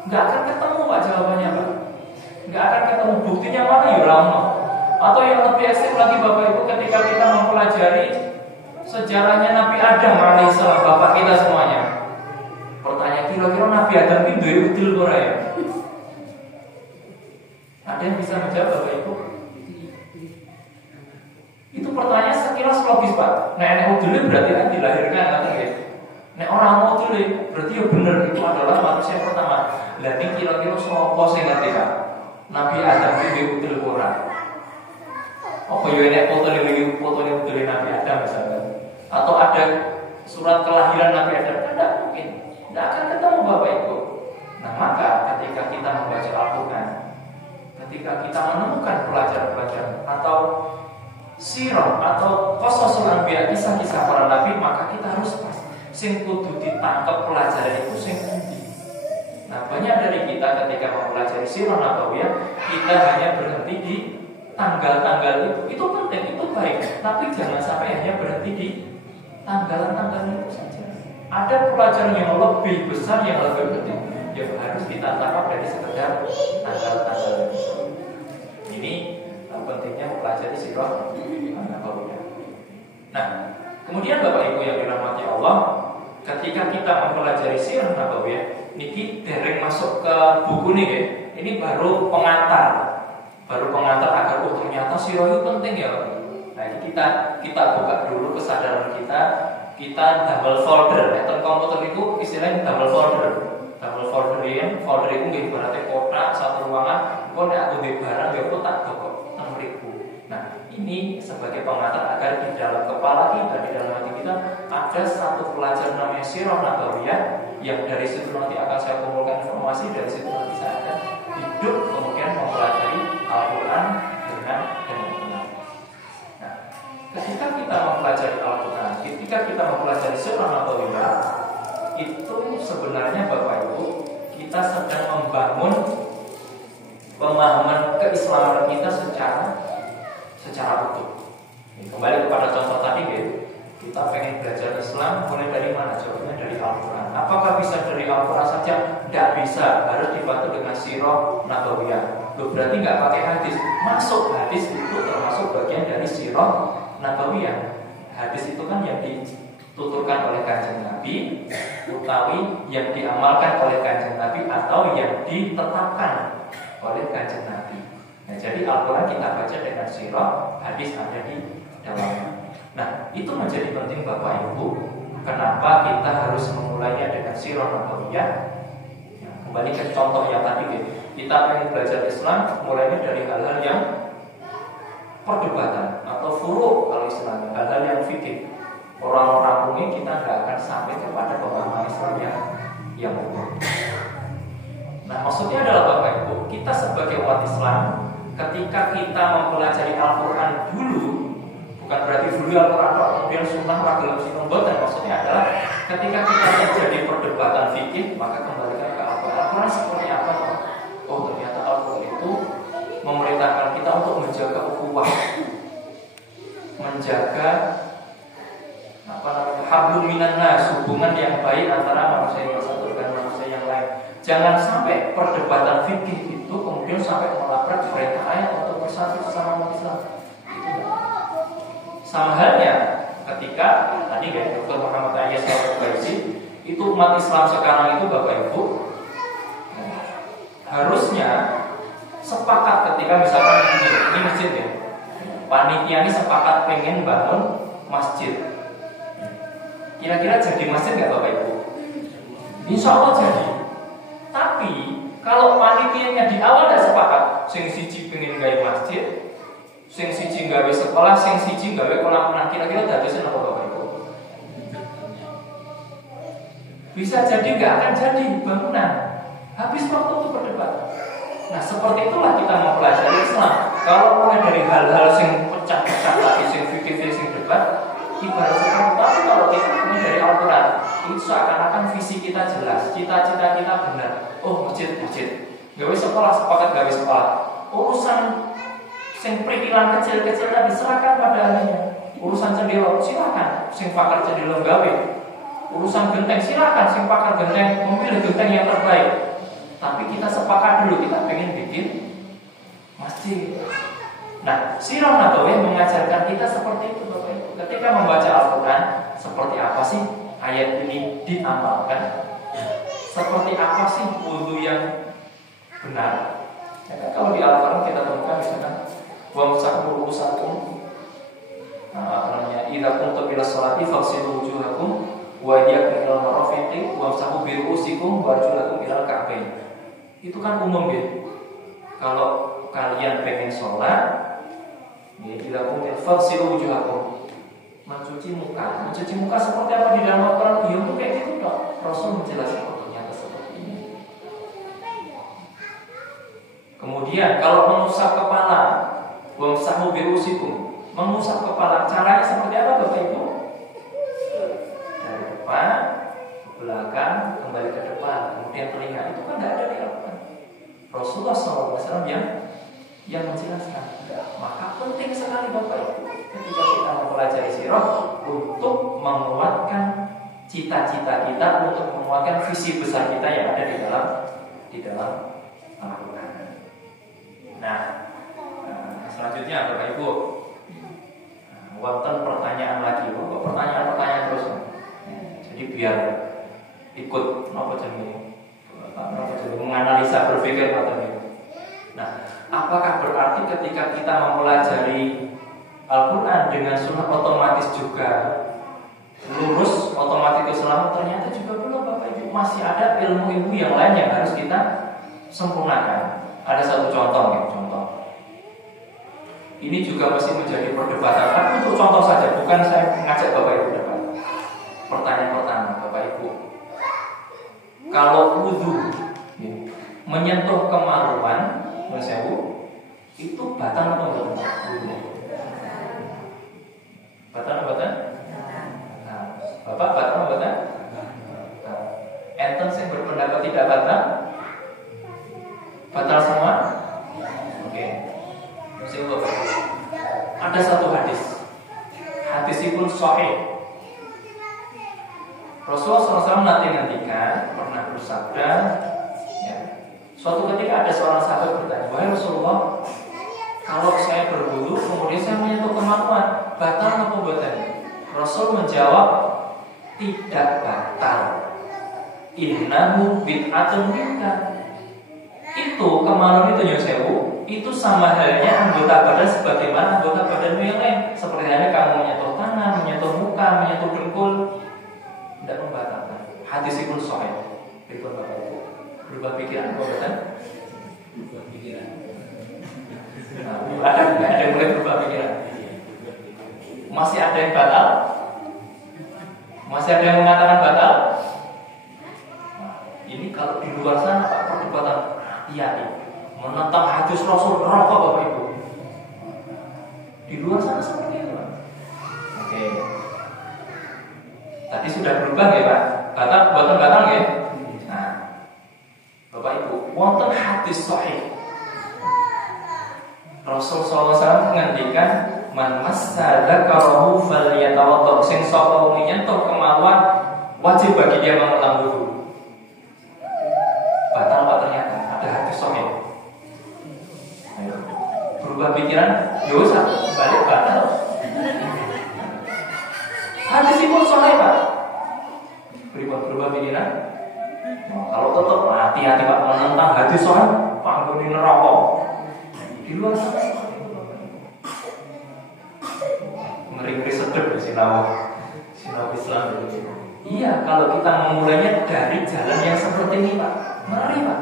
Nggak akan ketemu Pak jawabannya Pak. nggak akan ketemu. Buktinya mana ya lama. Atau yang lebih ekstrim lagi Bapak Ibu, ketika kita mempelajari sejarahnya Nabi Adam alaihissalam, bapak kita semuanya. Pertanyaan, kira-kira Nabi Adam itu duwe udil ora ya? Ada yang bisa menjawab Bapak Ibu? Itu pertanyaan sekilas logis Pak. Nek udil berarti kan dilahirkan atau enggak? Nek orang udil berarti ya bener itu adalah manusia pertama. Lah ini kira-kira sapa sing ngerti Pak? Nabi Adam itu udil ora? Apa yo nek foto udil Nabi Adam misalnya? Atau ada surat kelahiran Nabi Adam? Tidak mungkin. Tidak akan ketemu Bapak Ibu. Nah maka ketika kita membaca Al-Quran, ketika kita menemukan pelajaran-pelajaran atau sirah atau qasasul anbiya, kisah-kisah para nabi, maka kita harus pas sing kudu ditangkap pelajaran itu sing endi. Nah banyak dari kita ketika mempelajari sirah nabawiyah, kita hanya berhenti di tanggal-tanggal itu penting, itu baik, tapi jangan sampai hanya berhenti di tanggalan-tanggalan itu saja. Ada pelajaran yang lebih besar, yang lebih penting, yang harus kita tangkap dari sekedar tanggal-tanggal itu. Ini pentingnya mempelajari sirah nabawiyah. Nah, kemudian Bapak Ibu yang dirahmati Allah, ketika kita mempelajari sirah nabawiyah, niki dereng masuk ke buku nih ya. Ini baru pengantar agar ternyata sirah itu penting ya. Nah, ini kita buka dulu kesadaran kita double folder. Nek komputer itu istilahnya double folder. Double folder ini, folder itu nggih ibaratnya kotak satu ruangan. Kok nek aku di barang ya kotak kok ribu. Nah, ini sebagai pengantar agar di dalam kepala kita, di dalam hati kita ada satu pelajaran namanya sirah nabawiyah, yang dari situ nanti akan saya kumpulkan informasi, dari situ nanti saya akan hidup kemudian mempelajari Al-Quran dengan benar. Nah, ketika kita mempelajari Al-Quran, ketika kita mempelajari sirah nabawiyah, itu sebenarnya Bapak Ibu, kita sedang membangun pemahaman keislaman kita secara utuh. Kembali kepada contoh tadi ya, kita pengen belajar Islam mulai dari mana? Jawabnya dari Al-Quran. Apakah bisa dari Al-Quran saja? Tidak bisa, harus dibantu dengan sirah nabawiyah. Berarti nggak pakai hadis. Masuk hadis itu termasuk bagian dari sirah nabawiyah. Hadis itu kan yang dituturkan oleh Kanjeng Nabi, utawi yang diamalkan oleh Kanjeng Nabi, atau yang ditetapkan oleh Kanjeng Nabi. Nah, jadi Al-Quran kita baca dengan sirah, hadis ada di dalamnya. Nah, itu menjadi penting Bapak Ibu. Kenapa kita harus memulainya dengan sirah nabawiyah? Nah, kembali ke contoh yang tadi, kita ingin belajar Islam, mulainya dari hal-hal yang perdebatan atau furu' kalau istilahnya, hal-hal yang fikih. Orang-orang umum kita nggak akan sampai kepada pemahaman Islam yang umum. Nah, maksudnya adalah Bapak Ibu, kita sebagai umat Islam, ketika kita mempelajari Al-Quran dulu, bukan berarti dulu Al-Quran kemudian sunnah ragil sinumbat, dan maksudnya adalah ketika kita terjadi perdebatan fikih, maka kembalikan ke Al-Quran. Al-Quran seperti apa? Oh, ternyata Al-Quran itu memerintahkan kita untuk menjaga ukhuwah, menjaga hablum minan nas, hubungan yang baik antara manusia yang satu dan manusia yang lain. Jangan sampai perdebatan fikih itu kemudian sampai melabrak perintah ayat untuk bersatu sesama umat Islam. Sama halnya ketika tadi Dr. Muhammad Ayas Al-Baisi, itu umat Islam sekarang itu Bapak Ibu harusnya sepakat ketika misalkan ini masjid ya, panitia ini sepakat pengen bangun masjid. Kira-kira jadi masjid nggak Bapak Ibu? Insya Allah jadi. Tapi kalau panitianya di awal tidak sepakat, sing siji pengen gawe masjid, sing siji gawe sekolah, sing siji gawe kolam renang, kira-kira dadosnya apa Bapak Ibu? Bisa jadi nggak akan jadi bangunan. Habis waktu itu berdebat. Nah seperti itulah kita mempelajari Islam. Kalau mulai dari hal-hal sing pecah-pecah tadi, sing fikih, sing debat, ibarat seperti tapi kalau kita mulai dari Al-Quran, itu seakan-akan visi kita jelas, cita-cita kita benar. Oh masjid, gawe sekolah, sepakat gawe sekolah. Urusan sing perikilan kecil-kecil tadi serahkan pada ahlinya. Urusan cendela silakan, sing pakar cendela gawe. Urusan genteng silakan, sing pakar genteng memilih genteng yang terbaik. Tapi kita sepakat dulu, kita pengen bikin masjid. Nah, Sirah Nabawiyah mengajarkan kita seperti itu Bapak Ibu. Ketika membaca Al-Quran, seperti apa sih ayat ini diamalkan? Seperti apa sih wudu yang benar? Ya kan? Kalau di Al-Quran kita temukan misalkan wamsahu ru'usakum, idza kuntum ila sholati faghsilu wujuhakum wa aydiyakum ilal marafiqi wamsahu bi ru'usikum warjulakum ilal ka'bain. Itu kan umum ya. Kalau kalian pengen sholat, ya idza kuntum faghsilu wujuhakum, mencuci muka seperti apa di dalam Al-Quran? Ya itu kayak gitu dong. Rasul menjelaskan ternyata seperti ini. Kemudian kalau mengusap kepala, wamsahu bi ru'usikum, mengusap kepala, caranya seperti apa Bapak Ibu? Dari depan ke belakang, kembali ke depan, kemudian telinga. Itu kan tidak ada di Al-Quran. Rasulullah SAW yang menjelaskan. Maka penting sekali Bapak Ibu ketika kita mempelajari sirah untuk menguatkan cita-cita kita, untuk menguatkan visi besar kita yang ada di dalam Al-Quran. Nah, selanjutnya Bapak Ibu, wonten pertanyaan lagi, pertanyaan terus. Jadi biar ikut menganalisa, berpikir materi. Nah, apakah berarti ketika kita mempelajari Al-Quran dengan sunnah otomatis juga lurus, otomatis Islam? Ternyata juga belum Bapak Ibu. Masih ada ilmu-ilmu yang lain yang harus kita sempurnakan. Ada satu contoh. Ini juga masih menjadi perdebatan. Tapi untuk contoh saja, bukan saya mengajak Bapak Ibu debat. Pertanyaan pertama Bapak Ibu, kalau wudu menyentuh kemaluan, itu batal atau enggak? Batal atau enggak? Nah, Bapak batal atau enggak? Enten yang berpendapat tidak batal? Batal semua? Oke. Ada satu hadis itu pun sahih. Rasulullah SAW nantikan pernah bersabda, ya, suatu ketika ada seorang sahabat bertanya, wahai Rasulullah, kalau saya berwudu kemudian saya menyentuh kemaluan, batal atau batal? Rasul menjawab, tidak batal. Innahu bid'atun minka. Itu kemaluan itu Yosewu, itu sama halnya anggota badan sebagaimana anggota badanmu yang lain. Seperti halnya kamu menyentuh tangan, menyentuh muka, menyentuh dengkul, tidak membatalkan. Hadis itu sahih. Berikut Bapak Ibu, berubah pikiran apa betul? Berubah pikiran. Nah, ada yang mulai berubah pikiran. Masih ada yang batal? Masih ada yang mengatakan batal? Nah, ini kalau di luar sana Pak, perdebatan hati-hati menentang hadis Rasul rokok Bapak Ibu. Di luar sana seperti itu Pak. Oke. Tadi sudah berubah ya Pak. Batal ya. Nah, Bapak Ibu, wonten hadis sahih. Rasul SAW mengandikan man massa dzakarahu falyatawadda. Sing sapa nyentuh kemaluan wajib bagi dia mengulang wudu. Batal Pak ternyata ada hadis sahih. Ayo, berubah pikiran, yo balik batal. Hadis itu sahih Pak. Berubah pikiran. Nah, kalau tetap hati-hati Pak menentang hadis sahih, Pak nggone neraka. Di luar sana ngeri-ngeri sedep sinau Islam. Iya, kalau kita memulainya dari jalan yang seperti ini Pak, ngeri Pak.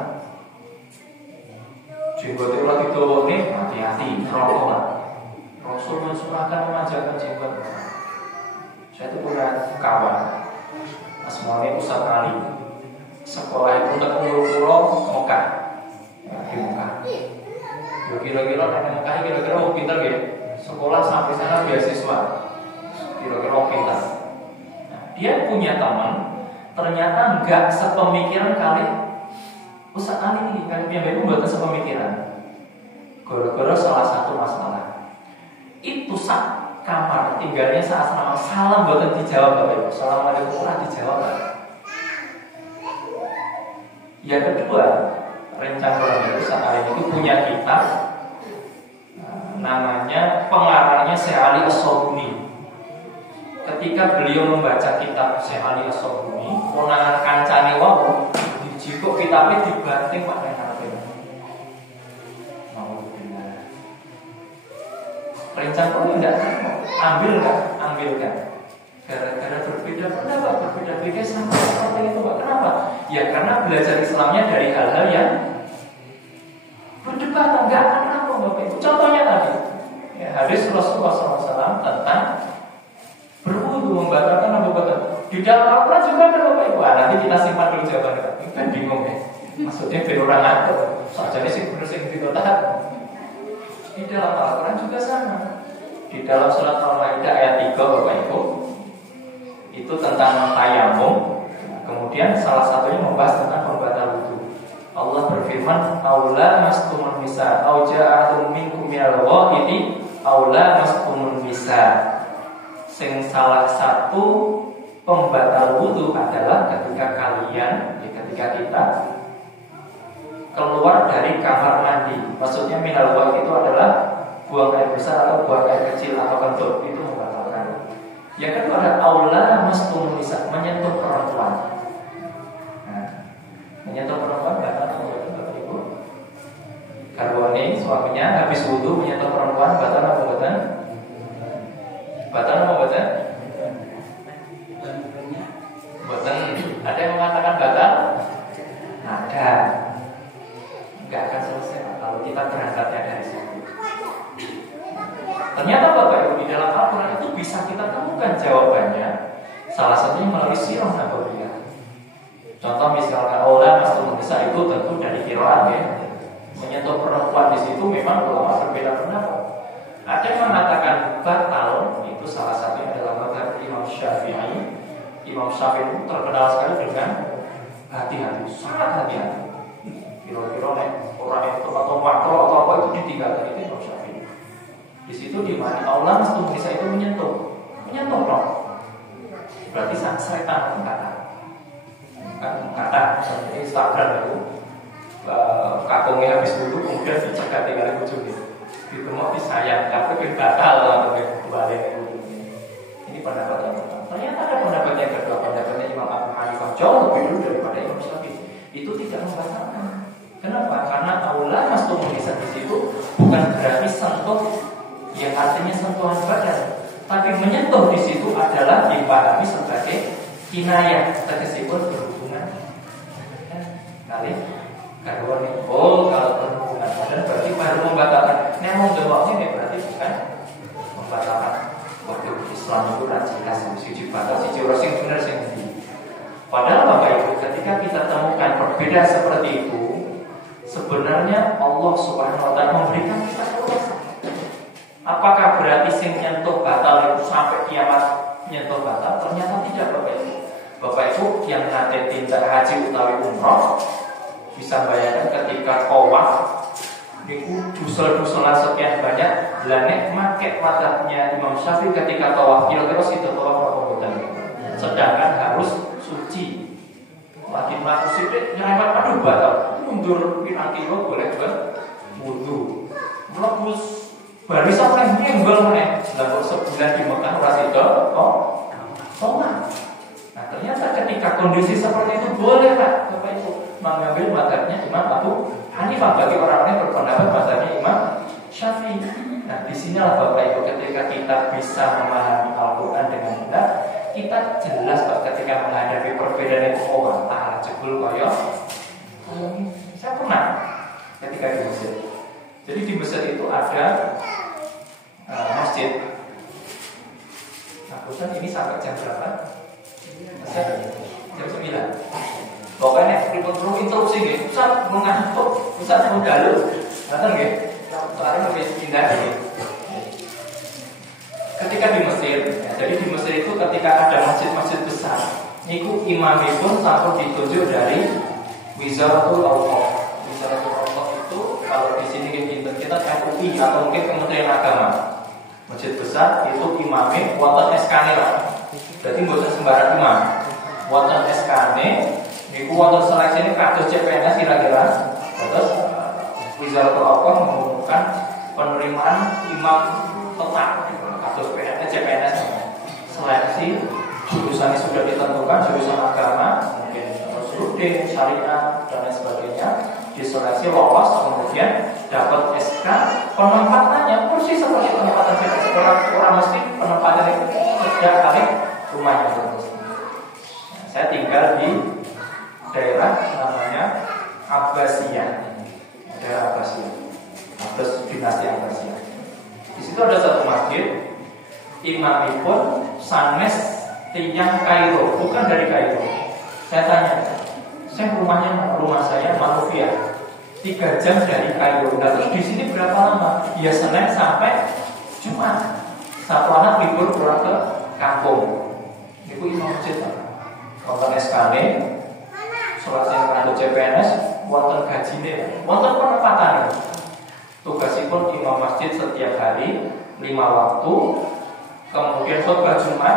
Jenggot itu lagi tuh nih, hati-hati, rokok Pak. Rasul mensunahkan memanjangkan jenggot. Saya tuh punya kawan, asmane Ustaz Ali, sekolah itu untuk pulau Mekah, di Mekah. Kira-kira nenek Mekah kira-kira pintar ya. Sekolah sampai sana beasiswa, kira-kira pintar. Nah, dia punya teman, ternyata enggak sepemikiran kali Ustaz Ali ini, kali dia membuat sepemikiran. Gara-gara salah satu masalah. Itu kamar tinggalnya saat salam buatan dijawab Bapak Ibu. Assalamualaikum dijawab. Yang kedua, rencana orang itu saat hari itu punya kitab namanya pengarangnya Syekh Ali As-Sobuni. Ketika beliau membaca kitab Syekh Ali As-Sobuni, konangan kancane wau dijikuk kitabnya dibanting Pak Nenate. Mau benar. Rencana pun tidak ambilkan. Gara-gara berbeda pendapat, berbeda pikir sama seperti itu Pak. Kenapa? Ya karena belajar Islamnya dari hal-hal yang berdebat, enggak apa Bapak Ibu. Contohnya tadi, ya, hadis Rasulullah SAW tentang berwudu membatalkan apa betul. Di dalam Al-Quran juga ada Bapak Ibu. Nanti kita simpan dulu jawabannya. Kan bingung ya. Maksudnya biar orang ngatur. Soalnya sih bener sih dikotak. Di dalam Al-Quran juga sama. Di dalam surat Al-Maidah ayat 3 Bapak Ibu, itu tentang tayamum. Kemudian salah satunya membahas tentang pembatal wudu. Allah berfirman, "Aula mastumun nisa, au ja'atum minkum minal ghaibi, aula mastumun nisa." Sing salah satu pembatal wudu adalah ketika ketika kita keluar dari kamar mandi. Maksudnya minal ghaib itu adalah buang air besar atau buang air kecil atau kentut, itu membatalkan. Yang kedua ada aula mastumun nisa, menyentuh perempuan. Menyentuh perempuan batal atau Bapak Ibu? Kalau ini suaminya habis wudu menyentuh perempuan batal atau batal? Batal atau batal? Batal. Ada yang mengatakan batal? Ada. Enggak akan selesai kalau kita berangkatnya dari situ. Ternyata Bapak Ibu di dalam Al-Quran itu bisa kita temukan jawabannya. Salah satunya melalui sirah nabawiyah. Contoh misalnya Allah mastumun nisa itu tentu dari qiraat ya. Menyentuh perempuan di situ memang ulama berbeda pendapat. Ada yang mengatakan batal, itu salah satunya adalah mazhab Imam Syafi'i. Imam Syafi'i terkenal sekali dengan hati-hati, sangat hati-hati. Kira-kira orang yang atau makro atau apa itu ditinggalkan, itu Imam Syafi'i. Di situ di mana Allah mastumun nisa itu menyentuh loh. Berarti setan kata Instagram itu kakungnya habis dulu kemudian dicegat tinggal ujungnya itu mau disayang tapi batal atau balik ini pendapat yang pertama. Ternyata ada pendapat yang kedua, pendapatnya Imam Abu Hanifah jauh lebih dulu daripada Imam Syafi'i. Itu tidak membatalkan. Kenapa? Karena aula mastumun nisa di situ bukan berarti sentuh yang artinya sentuhan badan, tapi menyentuh di situ adalah dipahami sebagai kinayah, tersebut berhubungan. Kali kalau kalau berhubungan badan berarti baru membatalkan. Namun jawabnya berarti bukan membatalkan. Waduh, Islam itu jelas siji batal, siji ora sing bener sing ndi. Padahal Bapak Ibu, ketika kita temukan berbeda seperti itu, sebenarnya Allah Subhanahu wa taala memberikan kita keluasan. Apakah berarti sing nyentuh batal itu sampai kiamat nyentuh batal? Ternyata tidak Bapak Ibu. Bapak Ibu yang nate tindak haji utawi umroh bisa bayangkan ketika tawaf niku dusel-duselan sekian banyak, lanek make madhabnya Imam Syafi'i ketika tawaf kira-kira situ tawaf apa boten. Sedangkan harus suci. Lagi mlaku sithik nyerempet aduh batal. Mundur kira-kira boleh wudu. Mlebus barisan neh nyenggol meneh. Lah kok sebulan di Mekah ora sida kok sholat. Nah ternyata ketika kondisi seperti itu boleh Pak Bapak Ibu mengambil mazhabnya Imam Abu Hanifah bagi orang-orang yang berpendapat mazhabnya Imam Syafi'i. Nah disinilah Bapak Ibu ketika kita bisa memahami Al-Quran dengan benar, kita jelas Pak ketika menghadapi perbedaan itu jebul kaya saya pernah ketika di Mesir. Jadi di Mesir itu ada masjid. Nah Ustaz ini sampai jam berapa? Jam 9. Pokoknya perlu interupsi gitu. Ustaz mau ngantuk, Ustaz mau galuh. Datang gitu. Soalnya habis pindah gitu. Ketika di Mesir, ya, jadi di Mesir itu ketika ada masjid-masjid besar, niku imamnya pun sampai ditunjuk dari Wizaratul Awqaf. Wizaratul Awqaf itu kalau di sini kita MUI atau mungkin Kementerian Agama. Masjid besar itu imamnya wonten SK-ne lah. Jadi bukan sembarang imam. Wonten SK-ne niku wonten seleksine kados CPNS kira-kira. Terus Wizaratul Awqaf mengumumkan penerimaan imam tetap atau CPNS seleksi jurusannya sudah ditentukan, jurusan agama mungkin Rusuluddin, syariah dan lain sebagainya, diseleksi lolos, kemudian dapat SK, penempatannya persis seperti penempatan PNS. Orang mesti penempatannya sejak kali rumahnya terus. Saya tinggal di daerah namanya Abbasiyah, daerah Abbasiyah, Abbas dinasti Abbasiyah. Di situ ada satu masjid, imamipun sanes tiyang Kairo, bukan dari Kairo. Saya tanya, rumah saya Manufia, 3 jam dari Kairo. Nah, terus di sini berapa lama? Ya Senin sampai Jumat. Satu anak libur pulang ke kampung. Itu imam masjid. Wonten SKN, selesai nganggo CPNS, wonten gajine, wonten penempatane. Tugasipun imam masjid setiap hari 5 waktu. Kemudian khutbah Jumat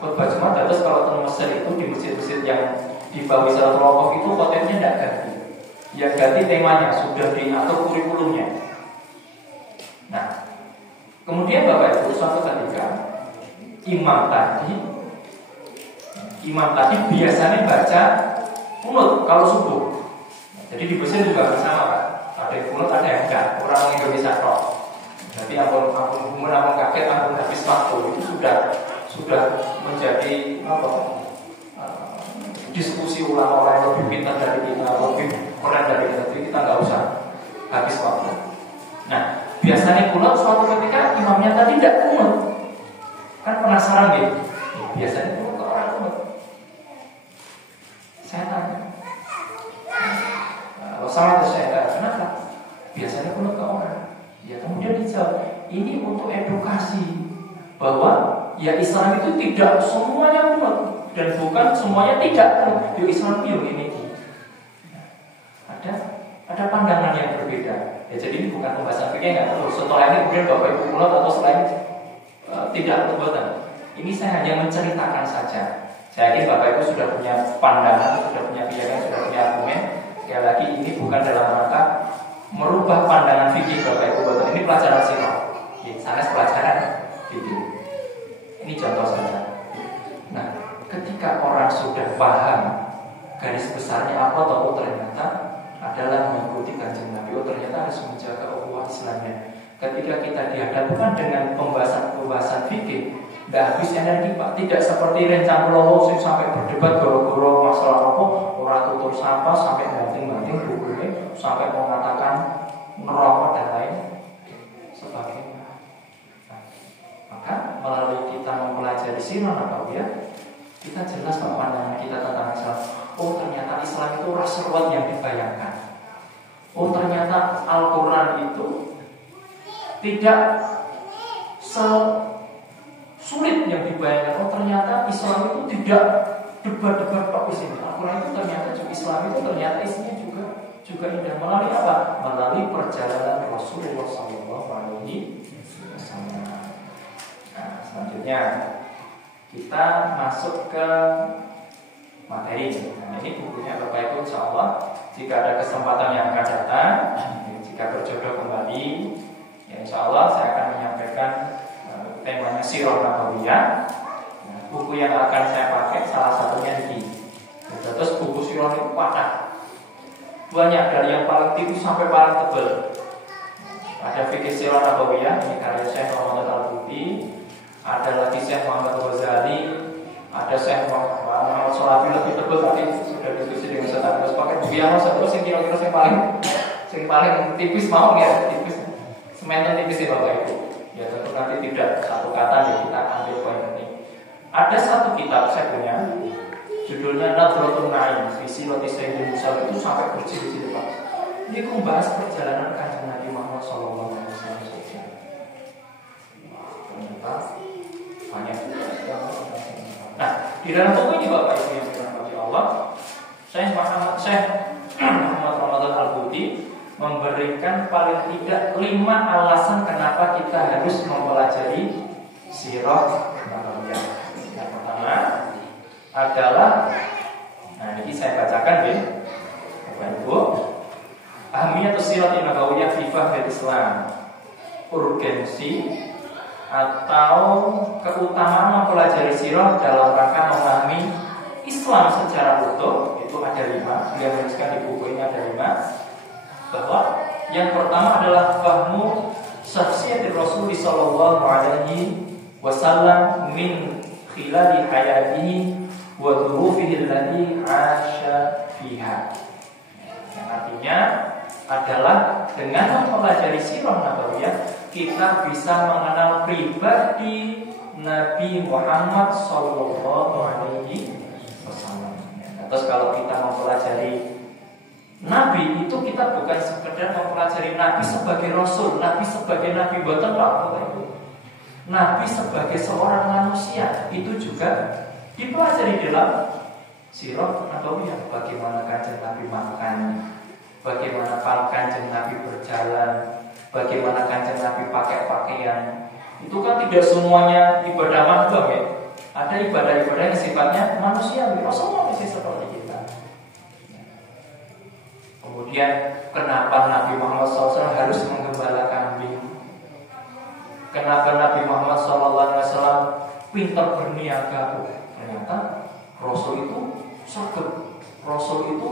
terus kalau di Mesir itu di masjid-masjid yang di bawah Salatul Waqaf itu khotibnya tidak ganti. Yang ganti temanya sudah diatur kurikulumnya. Nah, kemudian Bapak Ibu suatu ketika imam tadi biasanya baca kunut kalau subuh. Jadi di Mesir juga sama Pak. Ada yang kunut, ada yang enggak. Orang Indonesia kok. Jadi ampun kaget, ampun habis waktu itu sudah menjadi diskusi ulama-ulama yang lebih pintar dari kita, lebih keren dari kita. Jadi kita nggak usah habis waktu. Nah, biasanya kunut suatu ketika imamnya tadi tidak kunut. Kan penasaran gitu. Biasanya kunut ke orang kunut. Saya tanya, sama saya tanya, kenapa? Biasanya kunut ke orang. Ya kemudian dijawab, ini untuk edukasi bahwa ya Islam itu tidak semuanya kunut dan bukan semuanya tidak kunut. Di Islam itu ini ada pandangan yang berbeda. Ya jadi ini bukan pembahasan fikih nggak perlu. Setelah ini kemudian Bapak Ibu kunut atau selain tidak perbuatan. Ini saya hanya menceritakan saja. Saya yakin Bapak Ibu sudah punya pandangan, sudah punya keyakinan, sudah punya argumen. Sekali lagi ini bukan dalam rangka merubah pandangan fikih Bapak Ibu. Ini pelajaran sirah. Sana pelajaran fikih. Ini contoh saja. Nah, ketika orang sudah paham garis besarnya apa atau ternyata adalah mengikuti Kanjeng Nabi, ternyata harus menjaga ukhuwah Islamnya. Ketika kita dihadapkan dengan pembahasan fikih, tidak habis energi Pak. Tidak seperti rencang lowo sampai berdebat goro-goro masalah apa, orang tutur sapa sampai banting-banting bukunya, sampai mengatakan neraka dan lain sebagainya. Nah, maka melalui kita mempelajari sirah nabawiyah, kita jelas bahwa pandangan kita tentang Islam. Oh ternyata Islam itu rasulullah yang dibayangkan. Oh ternyata Al-Quran itu tidak sulit yang dibayangkan. Oh ternyata Islam itu tidak debat-debat Pak di sini. Al-Quran itu ternyata juga Islam itu ternyata isinya juga indah. Melalui apa? Melalui perjalanan Rasulullah SAW. Nah, selanjutnya kita masuk ke materi. Nah, ini bukunya Bapak Ibu insya Allah. Jika ada kesempatan yang akan datang, jika berjodoh kembali, ya insya Allah saya akan menyampaikan temanya Sirah Nabawiyah. Nah, buku yang akan saya pakai salah satunya ini. Terus buku Sirah itu patah. Banyak dari yang paling tipis sampai paling tebal. Ada fikih Sirah Nabawiyah, ini karya Syekh Muhammad Al-Buti. Ada lagi Syekh Muhammad Ghazali. Ada Syekh Muhammad Sholabi lebih tebal, tapi sudah diskusi dengan Ustaz. Terus pakai buku yang terus yang kira-kira yang paling tipis mau ya, tipis. Semental tipis ya Bapak Ibu. Ya tentu nanti tidak satu kata ya kita ambil poin ini. Ada satu kitab saya punya, judulnya Nadratul Naim, visi Loti Sayyidina Musa itu sampai berjilid-jilid Pak. Ini membahas perjalanan Kanjeng Nabi Muhammad SAW. Ternyata banyak. Nah, di dalam buku ini Bapak Ibu yang dirahmati Allah, Syekh Muhammad Ramadan Al-Buti memberikan paling tidak 5 alasan kenapa kita harus mempelajari Sirah Nabawiyah. Yang pertama adalah, nah ini saya bacakan ya, Bapak Ibu, Ahmiyatu Sirah Nabawiyah fi Fahmil Islam. urgensi atau keutamaan mempelajari sirah dalam rangka memahami Islam secara utuh. Itu ada 5. Beliau menuliskan di buku ini ada 5. Bahwa yang pertama adalah fahmu syakhsiyatir Rasul sallallahu alaihi wasallam min khilali hayatihi wa dhurufihi allati 'asha fiha. Yang artinya adalah dengan mempelajari sirah nabawiyah kita bisa mengenal pribadi Nabi Muhammad sallallahu alaihi wasallam. Terus kalau kita mempelajari Nabi itu kita bukan sekedar mempelajari Nabi sebagai Rasul, Nabi sebagai Nabi boten Pak. Nabi sebagai seorang manusia itu juga dipelajari dalam sirah nabawiyah. Bagaimana kanjeng Nabi makan, bagaimana kanjeng Nabi berjalan, bagaimana kanjeng Nabi pakai pakaian. Itu kan tidak semuanya ibadah manusia ya. Ada ibadah-ibadah yang sifatnya manusiawi. Rasulullah masih seperti kita. Kemudian kenapa Nabi Muhammad SAW harus menggembala kambing? Kenapa Nabi Muhammad SAW pintar berniaga? Ternyata Rasul itu sergap. Rasul itu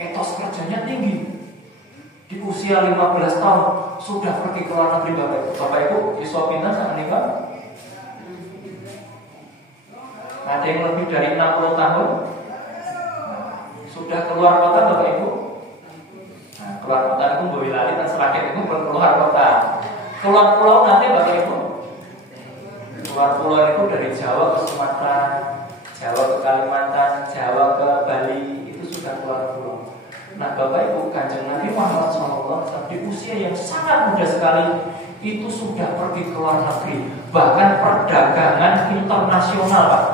etos kerjanya tinggi. Di usia 15 tahun sudah pergi ke luar negeri. Bapak Ibu, siswa pintar sama nikah? Ada yang lebih dari 60 tahun sudah keluar kota Bapak Ibu. Nah, keluar kota itu Boyolali dan Seragen itu belum keluar kota. Keluar pulau nanti Bapak Ibu. Keluar pulau itu dari Jawa ke Sumatera, Jawa ke Kalimantan, Jawa ke Bali, itu sudah keluar pulau. Nah Bapak Ibu, kanjeng Nabi Muhammad SAW di usia yang sangat muda sekali itu sudah pergi ke luar negeri, bahkan perdagangan internasional Pak.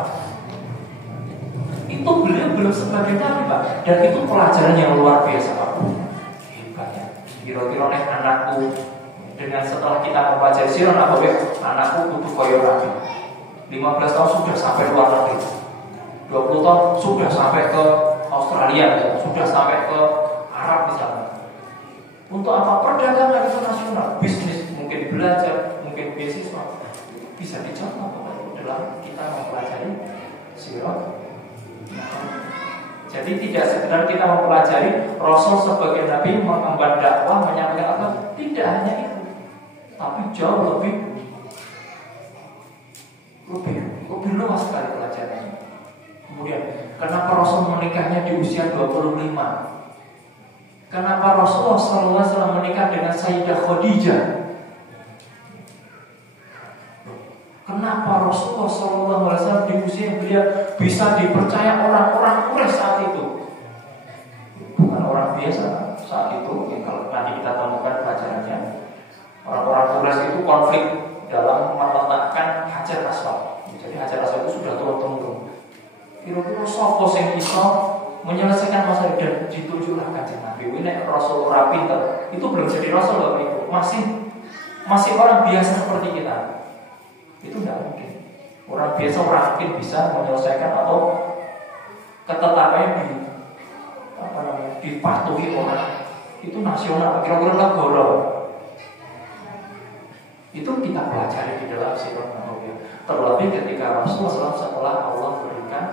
Itu beliau belum sebagai Nabi Pak, dan itu pelajaran yang luar biasa Pak. Hebat ya. Kira-kira nih anakku dengan setelah kita mempelajari sirah nabawiyah, anakku butuh koyo Nabi. 15 tahun sudah sampai luar negeri, 20 tahun sudah sampai ke Australia, sudah sampai ke Arab misalnya. Untuk apa? Perdagangan internasional, bisnis, mungkin belajar, mungkin beasiswa. Bisa dicontoh dalam kita mempelajari sirah. Jadi tidak sekedar kita mempelajari Rasul sebagai Nabi mengemban dakwah, menyampaikan apa, tidak hanya itu, tapi jauh lebih luas sekali pelajarannya. Kemudian, kenapa Rasul menikahnya di usia 25? Kenapa Rasulullah SAW menikah dengan Sayyidah Khadijah? Kenapa Rasulullah SAW di usia yang beliau bisa dipercaya orang-orang Quraisy saat itu? Bukan orang biasa saat itu. Kalau nanti kita temukan pelajarannya, orang-orang Quraisy itu konflik dalam meletakkan Hajar Aswad. Jadi Hajar Aswad itu sudah turun-temurun. Kira-kira sapa sing iso menyelesaikan masalah dan ditunjuklah kanjeng Nabi. Ini Rasul ora pinter. Itu belum jadi Rasul Bapak Ibu. Masih orang biasa seperti kita. Itu tidak mungkin. Orang biasa orang mungkin bisa menyelesaikan atau ketetapannya dipatuhi orang. Itu nasional. Kira-kira negara. Itu kita pelajari di dalam sirah nabawiyah. Terlebih ketika Rasulullah SAW setelah Allah berikan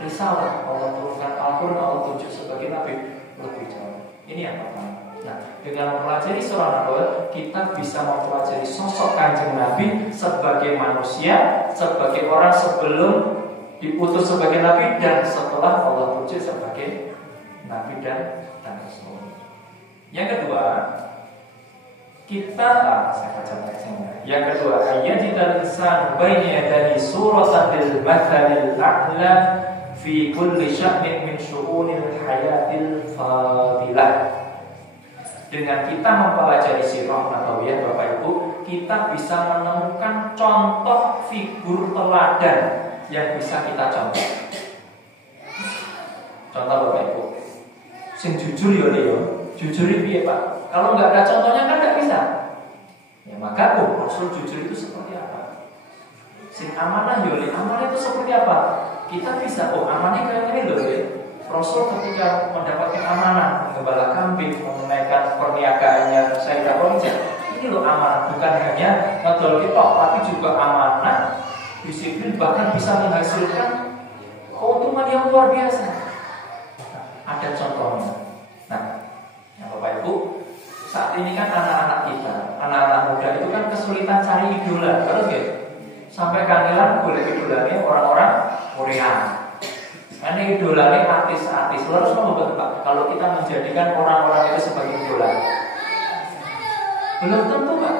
risalah, Allah turunkan Al-Quran, Allah tunjuk sebagai Nabi, lebih jauh. Ini yang pertama. Nah, dengan mempelajari sirah nabawiyah, kita bisa mempelajari sosok kanjeng Nabi sebagai manusia, sebagai orang sebelum diutus sebagai Nabi dan setelah Allah tunjuk sebagai Nabi dan Rasul. Yang kedua, saya baca teksnya. Yang kedua, ayatul insan baina yadayhi suratan lil mathalil a'la fi kulli sya'nin min syu'unil hayatil fadilah. Dengan kita mempelajari sirah nabawiyah Bapak Ibu, kita bisa menemukan contoh figur teladan yang bisa kita contoh. Contoh Bapak Ibu, sing jujur ya, jujur piye Pak? Kalau nggak ada contohnya kan nggak bisa. Ya maka Rasul jujur itu seperti apa? Sing amanah ya, amanah itu seperti apa? Kita bisa amanahnya kayak ini loh ya. Rasul ketika mendapatkan amanah menggembala kambing, menunaikan perniagaannya Sayyidah Khadijah, Ini loh amanah, bukan hanya ngedol kita, tapi juga amanah, disiplin, bahkan bisa menghasilkan keuntungan yang luar biasa. Ada contohnya. Nah, ya Bapak Ibu, saat ini kan anak-anak kita, anak-anak muda itu kan kesulitan cari idola, terus ya, sampai kangelan boleh idolanya orang-orang Korea. Karena idolanya artis-artis, harus membuat Pak. Kalau kita menjadikan orang-orang itu sebagai idola, belum tentu Pak,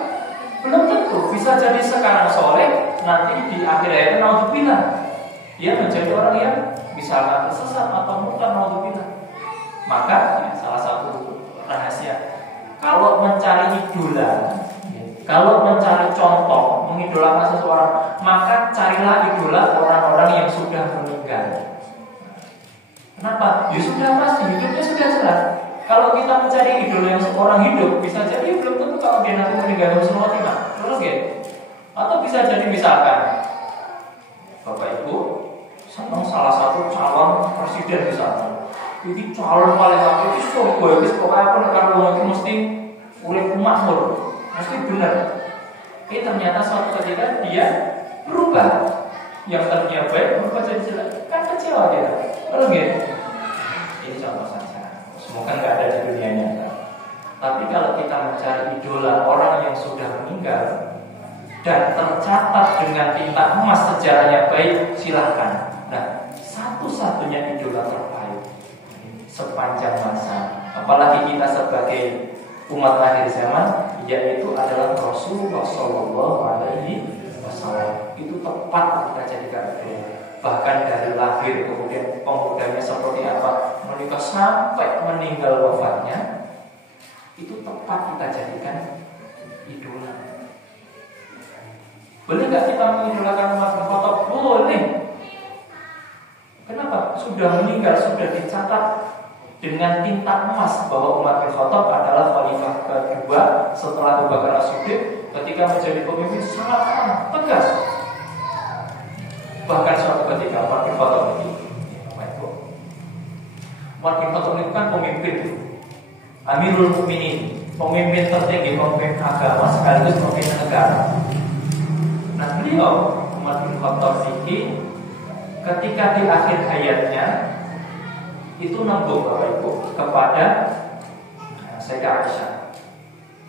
belum tentu. Bisa jadi sekarang soleh, nanti di akhir hayatnya naudzubillah dia menjadi orang yang misalnya tersesat atau murtad, naudzubillah. Maka ya, salah satu rahasia, kalau mencari idola, kalau mencari contoh, mengidolakan seseorang, maka carilah idola orang-orang yang sudah meninggal. Kenapa? Ya sudah pasti, hidupnya sudah jelas. Kalau kita mencari idola yang seorang hidup, bisa jadi belum tentu kalau dia nanti meninggal husnul khotimah. Terus gitu. Atau bisa jadi misalkan Bapak Ibu senang salah satu calon presiden misalnya. Jadi calon paling aku itu sobo, itu pokoknya aku kalau itu mesti urip makmur, mesti benar. Tapi ternyata suatu ketika dia berubah, yang tadinya baik berubah jadi jelek, kan kecewa dia. Lalu gitu. Ini contoh saja. Semoga nggak ada di dunia nyata. Tapi kalau kita mencari idola orang yang sudah meninggal dan tercatat dengan tinta emas sejarahnya baik, silahkan. Nah, satu-satunya idola terbaik sepanjang masa, apalagi kita sebagai umat akhir zaman, yaitu adalah Rasulullah Shallallahu Alaihi Wasallam. Itu tepat kita jadikan idola. Bahkan dari lahir kemudian pemudanya seperti apa, menikah sampai meninggal wafatnya, itu tepat kita jadikan idola. Boleh nggak kita mengidolakan Umar bin Khattab? Boleh. Kenapa? Sudah meninggal, sudah dicatat dengan tinta emas bahwa Umar bin Khattab adalah khalifah kedua setelah Abu Bakar As-Siddiq. Ketika menjadi pemimpin sangat tegas. Bahkan suatu ketika Umar bin Khattab ini, Umar bin Khattab ini kan pemimpin, Amirul Mukminin, pemimpin tertinggi, pemimpin agama sekaligus pemimpin negara. Nah beliau Umar bin Khattab ini ketika di akhir hayatnya itu nembung Bapak Ibu kepada Sayyidah Aisyah,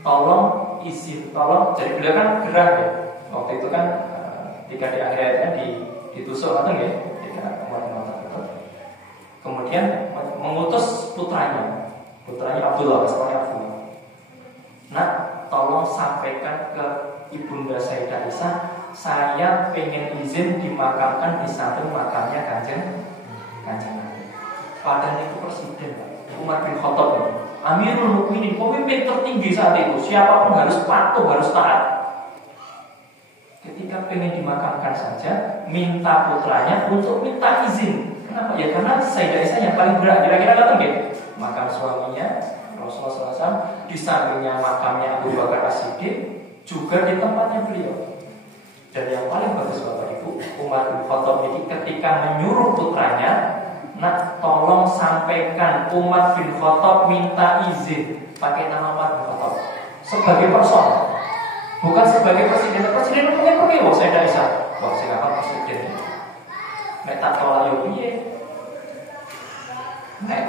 tolong izin, tolong. Jadi beliau kan gerah ya, waktu itu kan ketika di akhir hayatnya ditusuk atau ya, kemudian mengutus putranya Abdullah, nah tolong sampaikan ke ibunda Sayyidah Aisyah, saya pengen izin dimakamkan di samping makamnya kanjeng Nabi. Padahal itu presiden Umar bin Khattab, Amirul Mukminin, pemimpin tertinggi saat itu, siapapun harus patuh, harus taat. Ketika pengen dimakamkan saja, minta putranya untuk minta izin. Kenapa? Ya karena Sayyidah Aisyah yang paling berat. Kira-kira kata gitu. Makam suaminya Rasulullah SAW, di sampingnya makamnya Abu Bakar As-Siddiq, juga di tempatnya beliau. Dan yang paling bagus Bapak Ibu, Umar bin Khattab ini ketika menyuruh putranya, nak tolong sampaikan Umar bin Khattab minta izin, pakai nama Umar bin Khattab sebagai person. Bukan sebagai presiden. Presiden punya pergi, wah saya Aisyah. Wah saya apa presiden? Nek tak tolak yo piye? Nek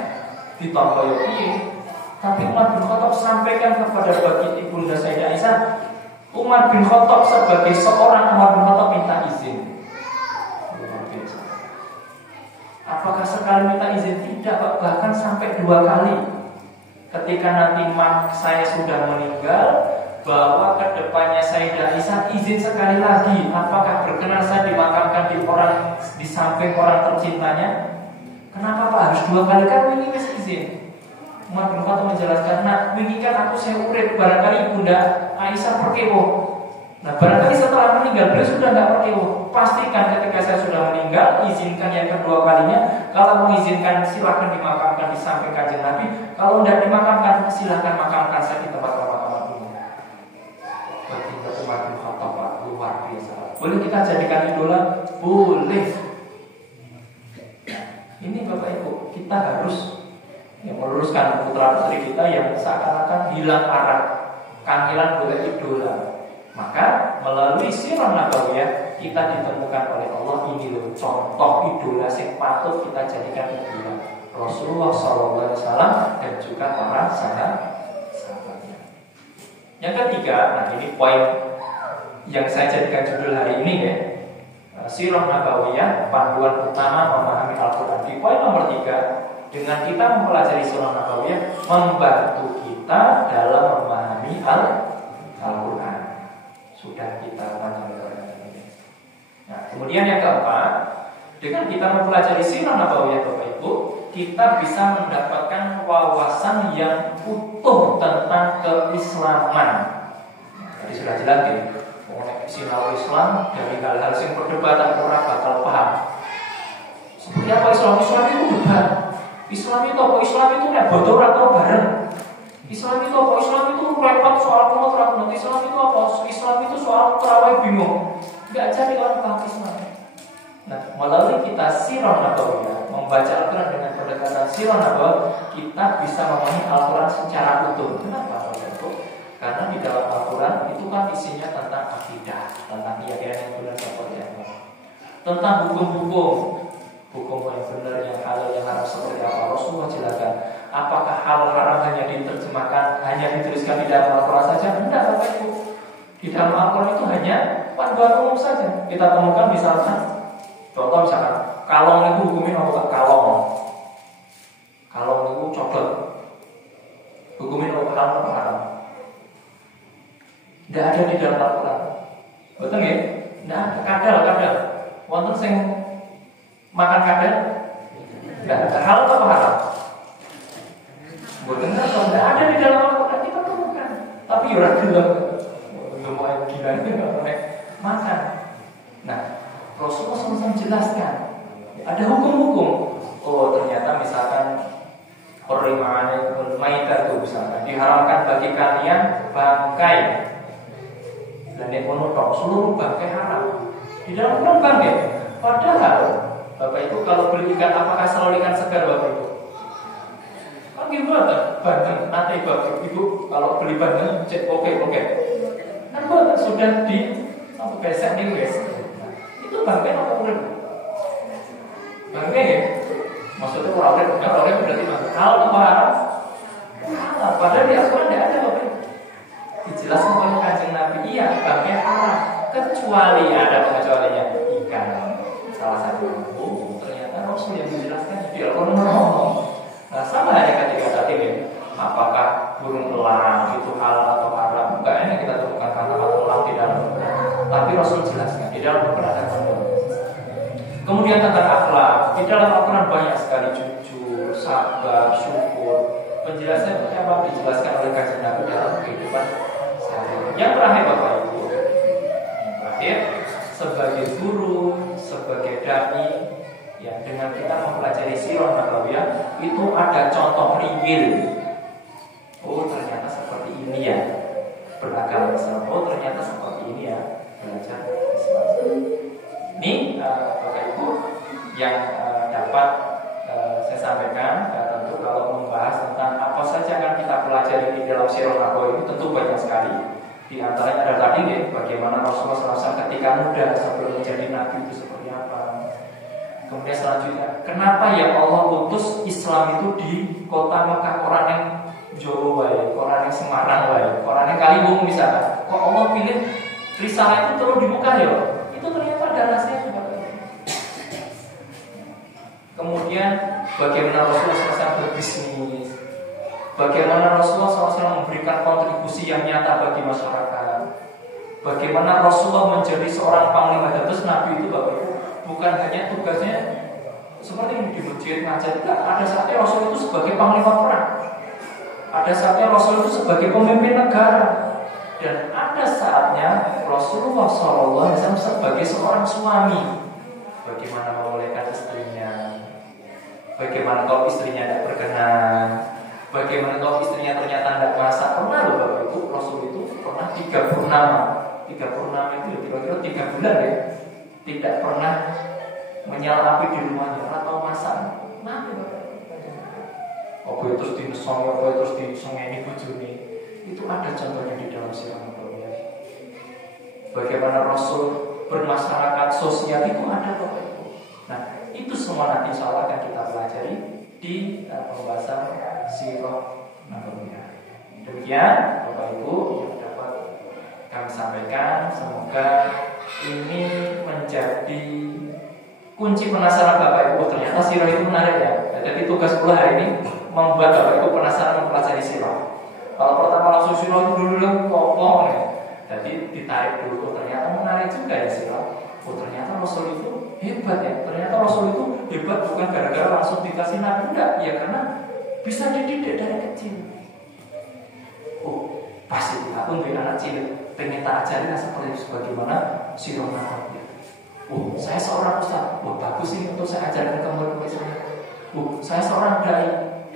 ditolak yo piye? Tapi Umar bin Khattab sampaikan kepada bagi ibunda Sayyidah Aisyah, Umar bin Khattab sebagai seorang Umar bin Khattab minta izin. Apakah sekali minta izin? Tidak, bahkan sampai 2 kali. Ketika nanti saya sudah meninggal, bahwa kedepannya Sayyidah Aisyah izin sekali lagi, apakah berkenan saya dimakamkan di samping orang tercintanya? Kenapa Pak harus 2 kali? Kan ini kasih izin. Umar bin Khattab menjelaskan, nah wingi kan aku saya urip, barangkali ibunda Aisyah perkewo. Nah barangkali setelah meninggal beliau sudah tidak perkewo. Pastikan ketika saya sudah meninggal, izinkan yang kedua kalinya. Kalau mengizinkan silakan dimakamkan di samping kanjeng Nabi. Kalau tidak dimakamkan, silakan makamkan saya di tempat pemakaman umum. Umar bin Khattab luar biasa. Boleh kita jadikan idola? Boleh. Ini Bapak Ibu, kita harus meluruskan putra putri kita yang seakan-akan hilang arah. kangelan golek idola. Maka melalui sirah nabawiyah kita ditemukan oleh Allah ini loh contoh idola yang patut kita jadikan idola, Rasulullah SAW dan juga para sahabatnya. Yang ketiga, nah ini poin yang saya jadikan judul hari ini ya, sirah nabawiyah, panduan utama memahami Al-Quran. Di poin nomor 3, dengan kita mempelajari sirah nabawiyah membantu kita dalam memahami Al-Quran. Sudah kita panjangkan ini. Nah, kemudian yang keempat, dengan kita mempelajari sirah nabawiyah Bapak Ibu, kita bisa mendapatkan wawasan yang utuh tentang keislaman. Tadi sudah jelas ya, mengenai sinau Islam dari hal-hal yang perdebatan orang bakal paham. Seperti apa Islam? Islam itu debat. Islam itu apa? Islam itu nek bocor atau bareng. Islam itu apa? Islam itu repot soal kunut. Islam itu apa? Islam itu soal terawih bingung. Enggak jadi orang paham Islam. Nah, melalui kita sirah nabawiyah, membaca Al-Quran dengan pendekatan sirah nabawiyah, kita bisa memahami Al-Quran secara utuh. Kenapa? Karena di dalam Al-Quran itu kan isinya tentang akidah, tentang keyakinan yang benar seperti apa, tentang hukum-hukum yang benar, yang halal, yang haram seperti apa. Rasulullah jelaskan. Apakah hal haram hanya diterjemahkan, hanya dituliskan di dalam Al-Quran saja? Tidak, Bapak Ibu. Di dalam Al-Quran itu hanya panduan umum saja. Kita temukan misalkan, contoh misalkan, kalong itu hukumnya apa? Kalong itu coklat, hukumnya apa? Halal atau haram? Tidak ada di dalam Al-Quran. Betul ya? Tidak ada. Kadal. Wonten sing makan kadal? Tidak ada. Halal atau haram? Betul atau tidak ada di dalam Al-Quran, kita temukan. Tapi orang bilang, lumayan gila ini makan. Nah, Rasulullah SAW jelaskan ada hukum-hukum. Oh, ternyata misalkan Hurrimat al-Maitah itu misalkan diharamkan bagi kalian bangkai. Dan yang menutup seluruh bangkai haram. Di dalam Quran bangkai. Padahal Bapak Ibu kalau beli ikan, apakah selalu ikan segar Bapak Ibu? Kan gimana? Bandeng nanti Bapak Ibu kalau beli bandeng cek oke. Kan buat sudah di apa besek nih guys. Itu bangkai apa urip? Bangkai ya? Maksudnya orang berarti bangkai. Hal apa haram? Halal. Padahal di Al-Quran tidak ada Bapak Ibu. Dijelaskan oleh Kanjeng Nabi, iya bangkai haram, kecuali ada pengecualiannya ikan. Salah satu ternyata Rasul yang menjelaskan di Al-Quran. Nah, sama ada ketika tadi ya, apakah burung elang itu halal atau haram? Enggak, ini kita temukan kata-kata elang di dalam Al-Quran. Tapi Rasul jelaskan di dalam Al-Quran ada kandung. Kemudian tentang akhlak, di dalam Al-Quran banyak sekali jujur, sabar, syukur. Penjelasannya seperti apa dijelaskan oleh Kanjeng Nabi dalam kehidupan. Yang terakhir Bapak Ibu, yang terakhir sebagai guru, sebagai dai, ya dengan kita mempelajari sirah nabawiyah itu ada contoh real. Oh ternyata seperti ini ya beragama Islam. Oh ternyata seperti ini ya belajar Islam. Ini Bapak Ibu yang dapat saya sampaikan. Tentu kalau membahas tentang apa saja akan kita pelajari di dalam sirah nabawiyah ini tentu banyak sekali. Di antaranya ada tadi deh, bagaimana Rasulullah SAW ketika muda sebelum menjadi nabi itu seperti apa. Kemudian selanjutnya, kenapa ya Allah utus Islam itu di kota Mekah, orang yang Jawa, orang yang Semarang, orang yang Kaliwung misalnya. Kok Allah pilih risalah itu turun di Mekah ya? Itu ternyata ada rasanya juga. Kemudian bagaimana Rasulullah SAW berbisnis, bagaimana Rasulullah SAW memberikan kontribusi yang nyata bagi masyarakat, bagaimana Rasulullah menjadi seorang panglima. Terus Nabi itu Bapak Ibu bukan hanya tugasnya seperti ini di masjid ngajar, ada saatnya Rasul itu sebagai panglima perang, ada saatnya Rasul itu sebagai pemimpin negara, dan ada saatnya Rasulullah SAW sebagai seorang suami. Bagaimana memulihkan istrinya, bagaimana kalau istrinya tidak berkenan, bagaimana kalau istrinya ternyata tidak masak. Pernah loh Bapak Ibu, Rasul itu pernah 3 purnama. 3 purnama itu kira-kira 3 bulan ya, tidak pernah menyala api di rumahnya atau masak. Nanti Bapak Ibu terus dinesongi, terus disongeni bojone. Itu ada contohnya di dalam bagaimana Rasul bermasyarakat sosial itu ada Bapak Ibu. Nah, itu semua nanti insya Allah akan kita pelajari di pembahasan sirah nabawiyah. Demikian Bapak Ibu yang dapat kami sampaikan. Semoga ini menjadi kunci penasaran Bapak Ibu. Ternyata sirah itu menarik ya. Jadi tugas pula hari ini membuat Bapak Ibu penasaran mempelajari sirah. Kalau pertama langsung sirah itu dulu kokoh ya. Jadi ditarik dulu. Ternyata menarik juga ya sirah. Oh ternyata Rasul itu hebat ya. Ternyata Rasul itu hebat bukan gara-gara langsung dikasih nabi, enggak. Ya karena bisa dididik dari kecil. Oh pasti aku untuk anak cilik pengen tak ajarin seperti sebagaimana sirah nabi. Oh saya seorang ustaz. Oh bagus ini untuk saya ajarkan ke murid-murid saya. Oh saya seorang dai.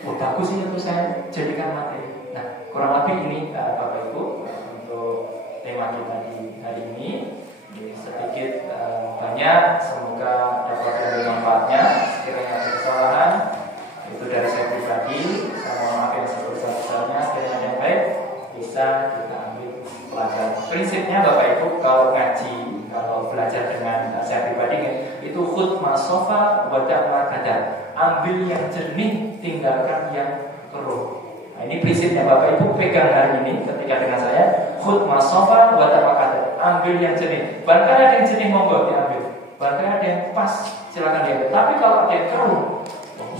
Oh bagus ini untuk saya jadikan materi. Nah kurang lebih ini Bapak Ibu untuk tema kita di hari ini. Sedikit banyak, semoga dapat ada manfaatnya. Sekiranya ada kesalahan itu dari saya pribadi, saya mohon maaf yang sebesar-besarnya. Sekiranya ada yang baik bisa kita ambil pelajaran. Prinsipnya Bapak Ibu kalau ngaji, kalau belajar dengan saya pribadi itu khud masofa wadah kadar, ambil yang jernih, tinggalkan yang keruh. Nah, ini prinsipnya Bapak Ibu pegang hari ini ketika dengan saya khud masofa wadah kadar, ambil yang jernih. Bahkan ada yang jernih monggo diambil, bahkan ada yang pas silakan diambil. Tapi kalau ada yang keruh,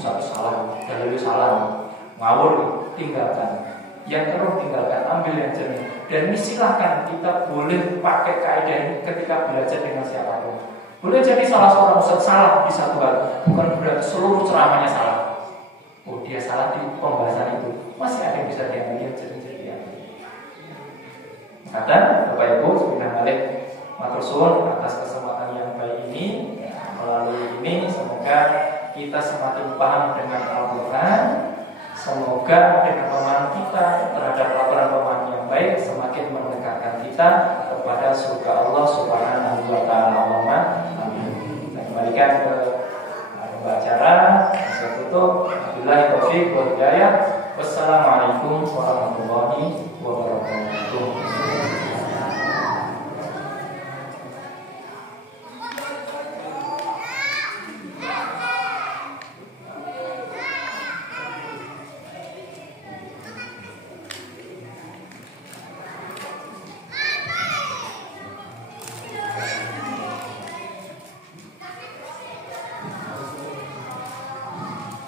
satu salah, dalil salah, ngawur, tinggalkan. Yang keruh tinggalkan, ambil yang jernih. Dan ini silahkan kita boleh pakai kaidah ini ketika belajar dengan siapapun. Boleh jadi salah seorang ustaz salah di satu hal, bukan berarti seluruh ceramahnya salah. Oh dia salah di pembahasan itu, masih ada yang bisa diambil yang jernih-jernih. Kata Bapak Ibu sudah balik matur suwun atas kesempatan yang baik ini. Melalui ini semoga kita semakin paham dengan Al-Quran. Semoga dengan pemahaman kita terhadap laporan-pemahaman yang baik semakin mendekatkan kita kepada surga Allah Subhanahu wa taala. Amin. Kita kembalikan ke acara. Saya tutup. Wabillahi taufiq wal hidayah. Wassalamualaikum warahmatullahi wabarakatuh.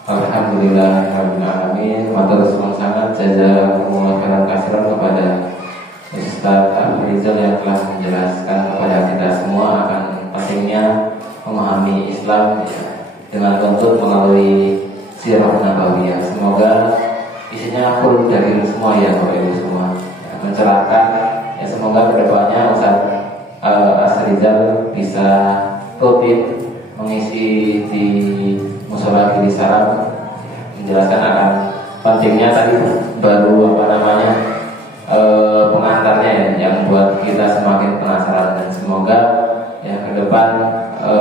Alhamdulillahirrahmanirrahim. Matur suwun sangat jazakumullah khairan katsiran kepada Ustaz Afrizal yang telah menjelaskan kepada kita semua akan pentingnya memahami Islam dengan tuntut melalui sirah nabawiyah. Semoga isinya full dari semua ya Bapak Ibu semua, mencerahkan. Ya semoga kedepannya Ustaz Afrizal bisa rutin mengisi di musola Giri Salam, menjelaskan akan pentingnya tadi baru pengantarnya ya, yang buat kita semakin penasaran dan semoga ya ke depan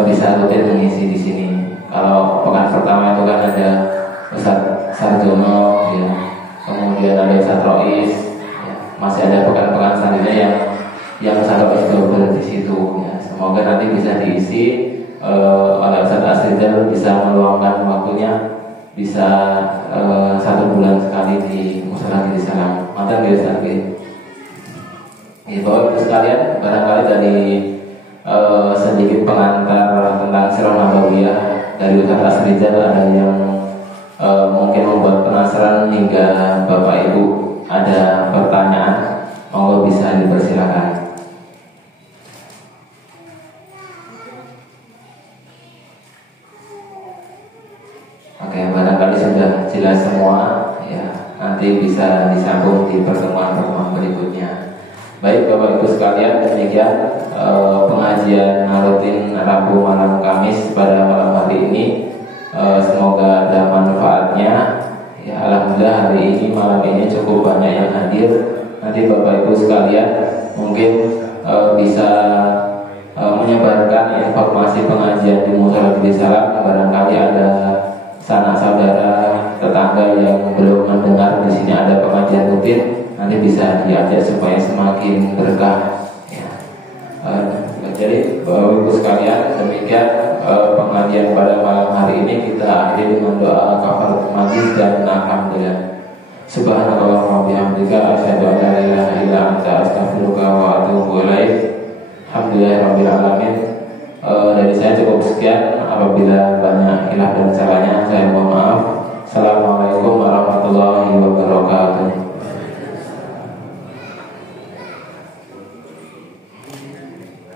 bisa rutin mengisi di sini. Kalau pekan pertama itu kan ada Ustaz Sarjono ya, kemudian ada Ustaz Rois ya, masih ada pekan-pekan selanjutnya yang Ustaz Rois double di situ ya. Semoga nanti bisa diisi oleh Ustaz Afrizal, bisa meluangkan waktunya, bisa 1 bulan sekali di musola Giri Salam. Mantan dia sekali. Bapak Ibu sekalian, barangkali dari sedikit pengantar tentang sirah nabawiyah dari Ustaz Afrizal ada yang mungkin membuat penasaran hingga Bapak Ibu ada pertanyaan, monggo bisa dipersilakan. Oke, barangkali sudah jelas semua ya, nanti bisa disambung di pertemuan-pertemuan berikutnya. Baik Bapak Ibu sekalian, demikian pengajian rutin Rabu malam Kamis pada malam hari ini. Semoga ada manfaatnya ya. Alhamdulillah hari ini malam ini cukup banyak yang hadir. Nanti Bapak Ibu sekalian mungkin bisa menyebarkan informasi pengajian di musola Giri Salam. Barangkali ada sanak saudara tetangga yang belum mendengar di sini ada pengajian rutin, nanti bisa diajak supaya semakin berkah ya. Jadi Bapak Ibu sekalian, demikian pengajian pada malam hari ini. Kita akhiri dengan doa kafaratul majlis dan alhamdulillah. Subhanallah wa bihamdika asyhadu an la ilaha illa anta astaghfiruka wa atubu ilaik. Alhamdulillahirabbil alamin. Dari saya cukup sekian. Apabila banyak khilaf dan salahnya saya mohon maaf. Assalamualaikum warahmatullahi wabarakatuh.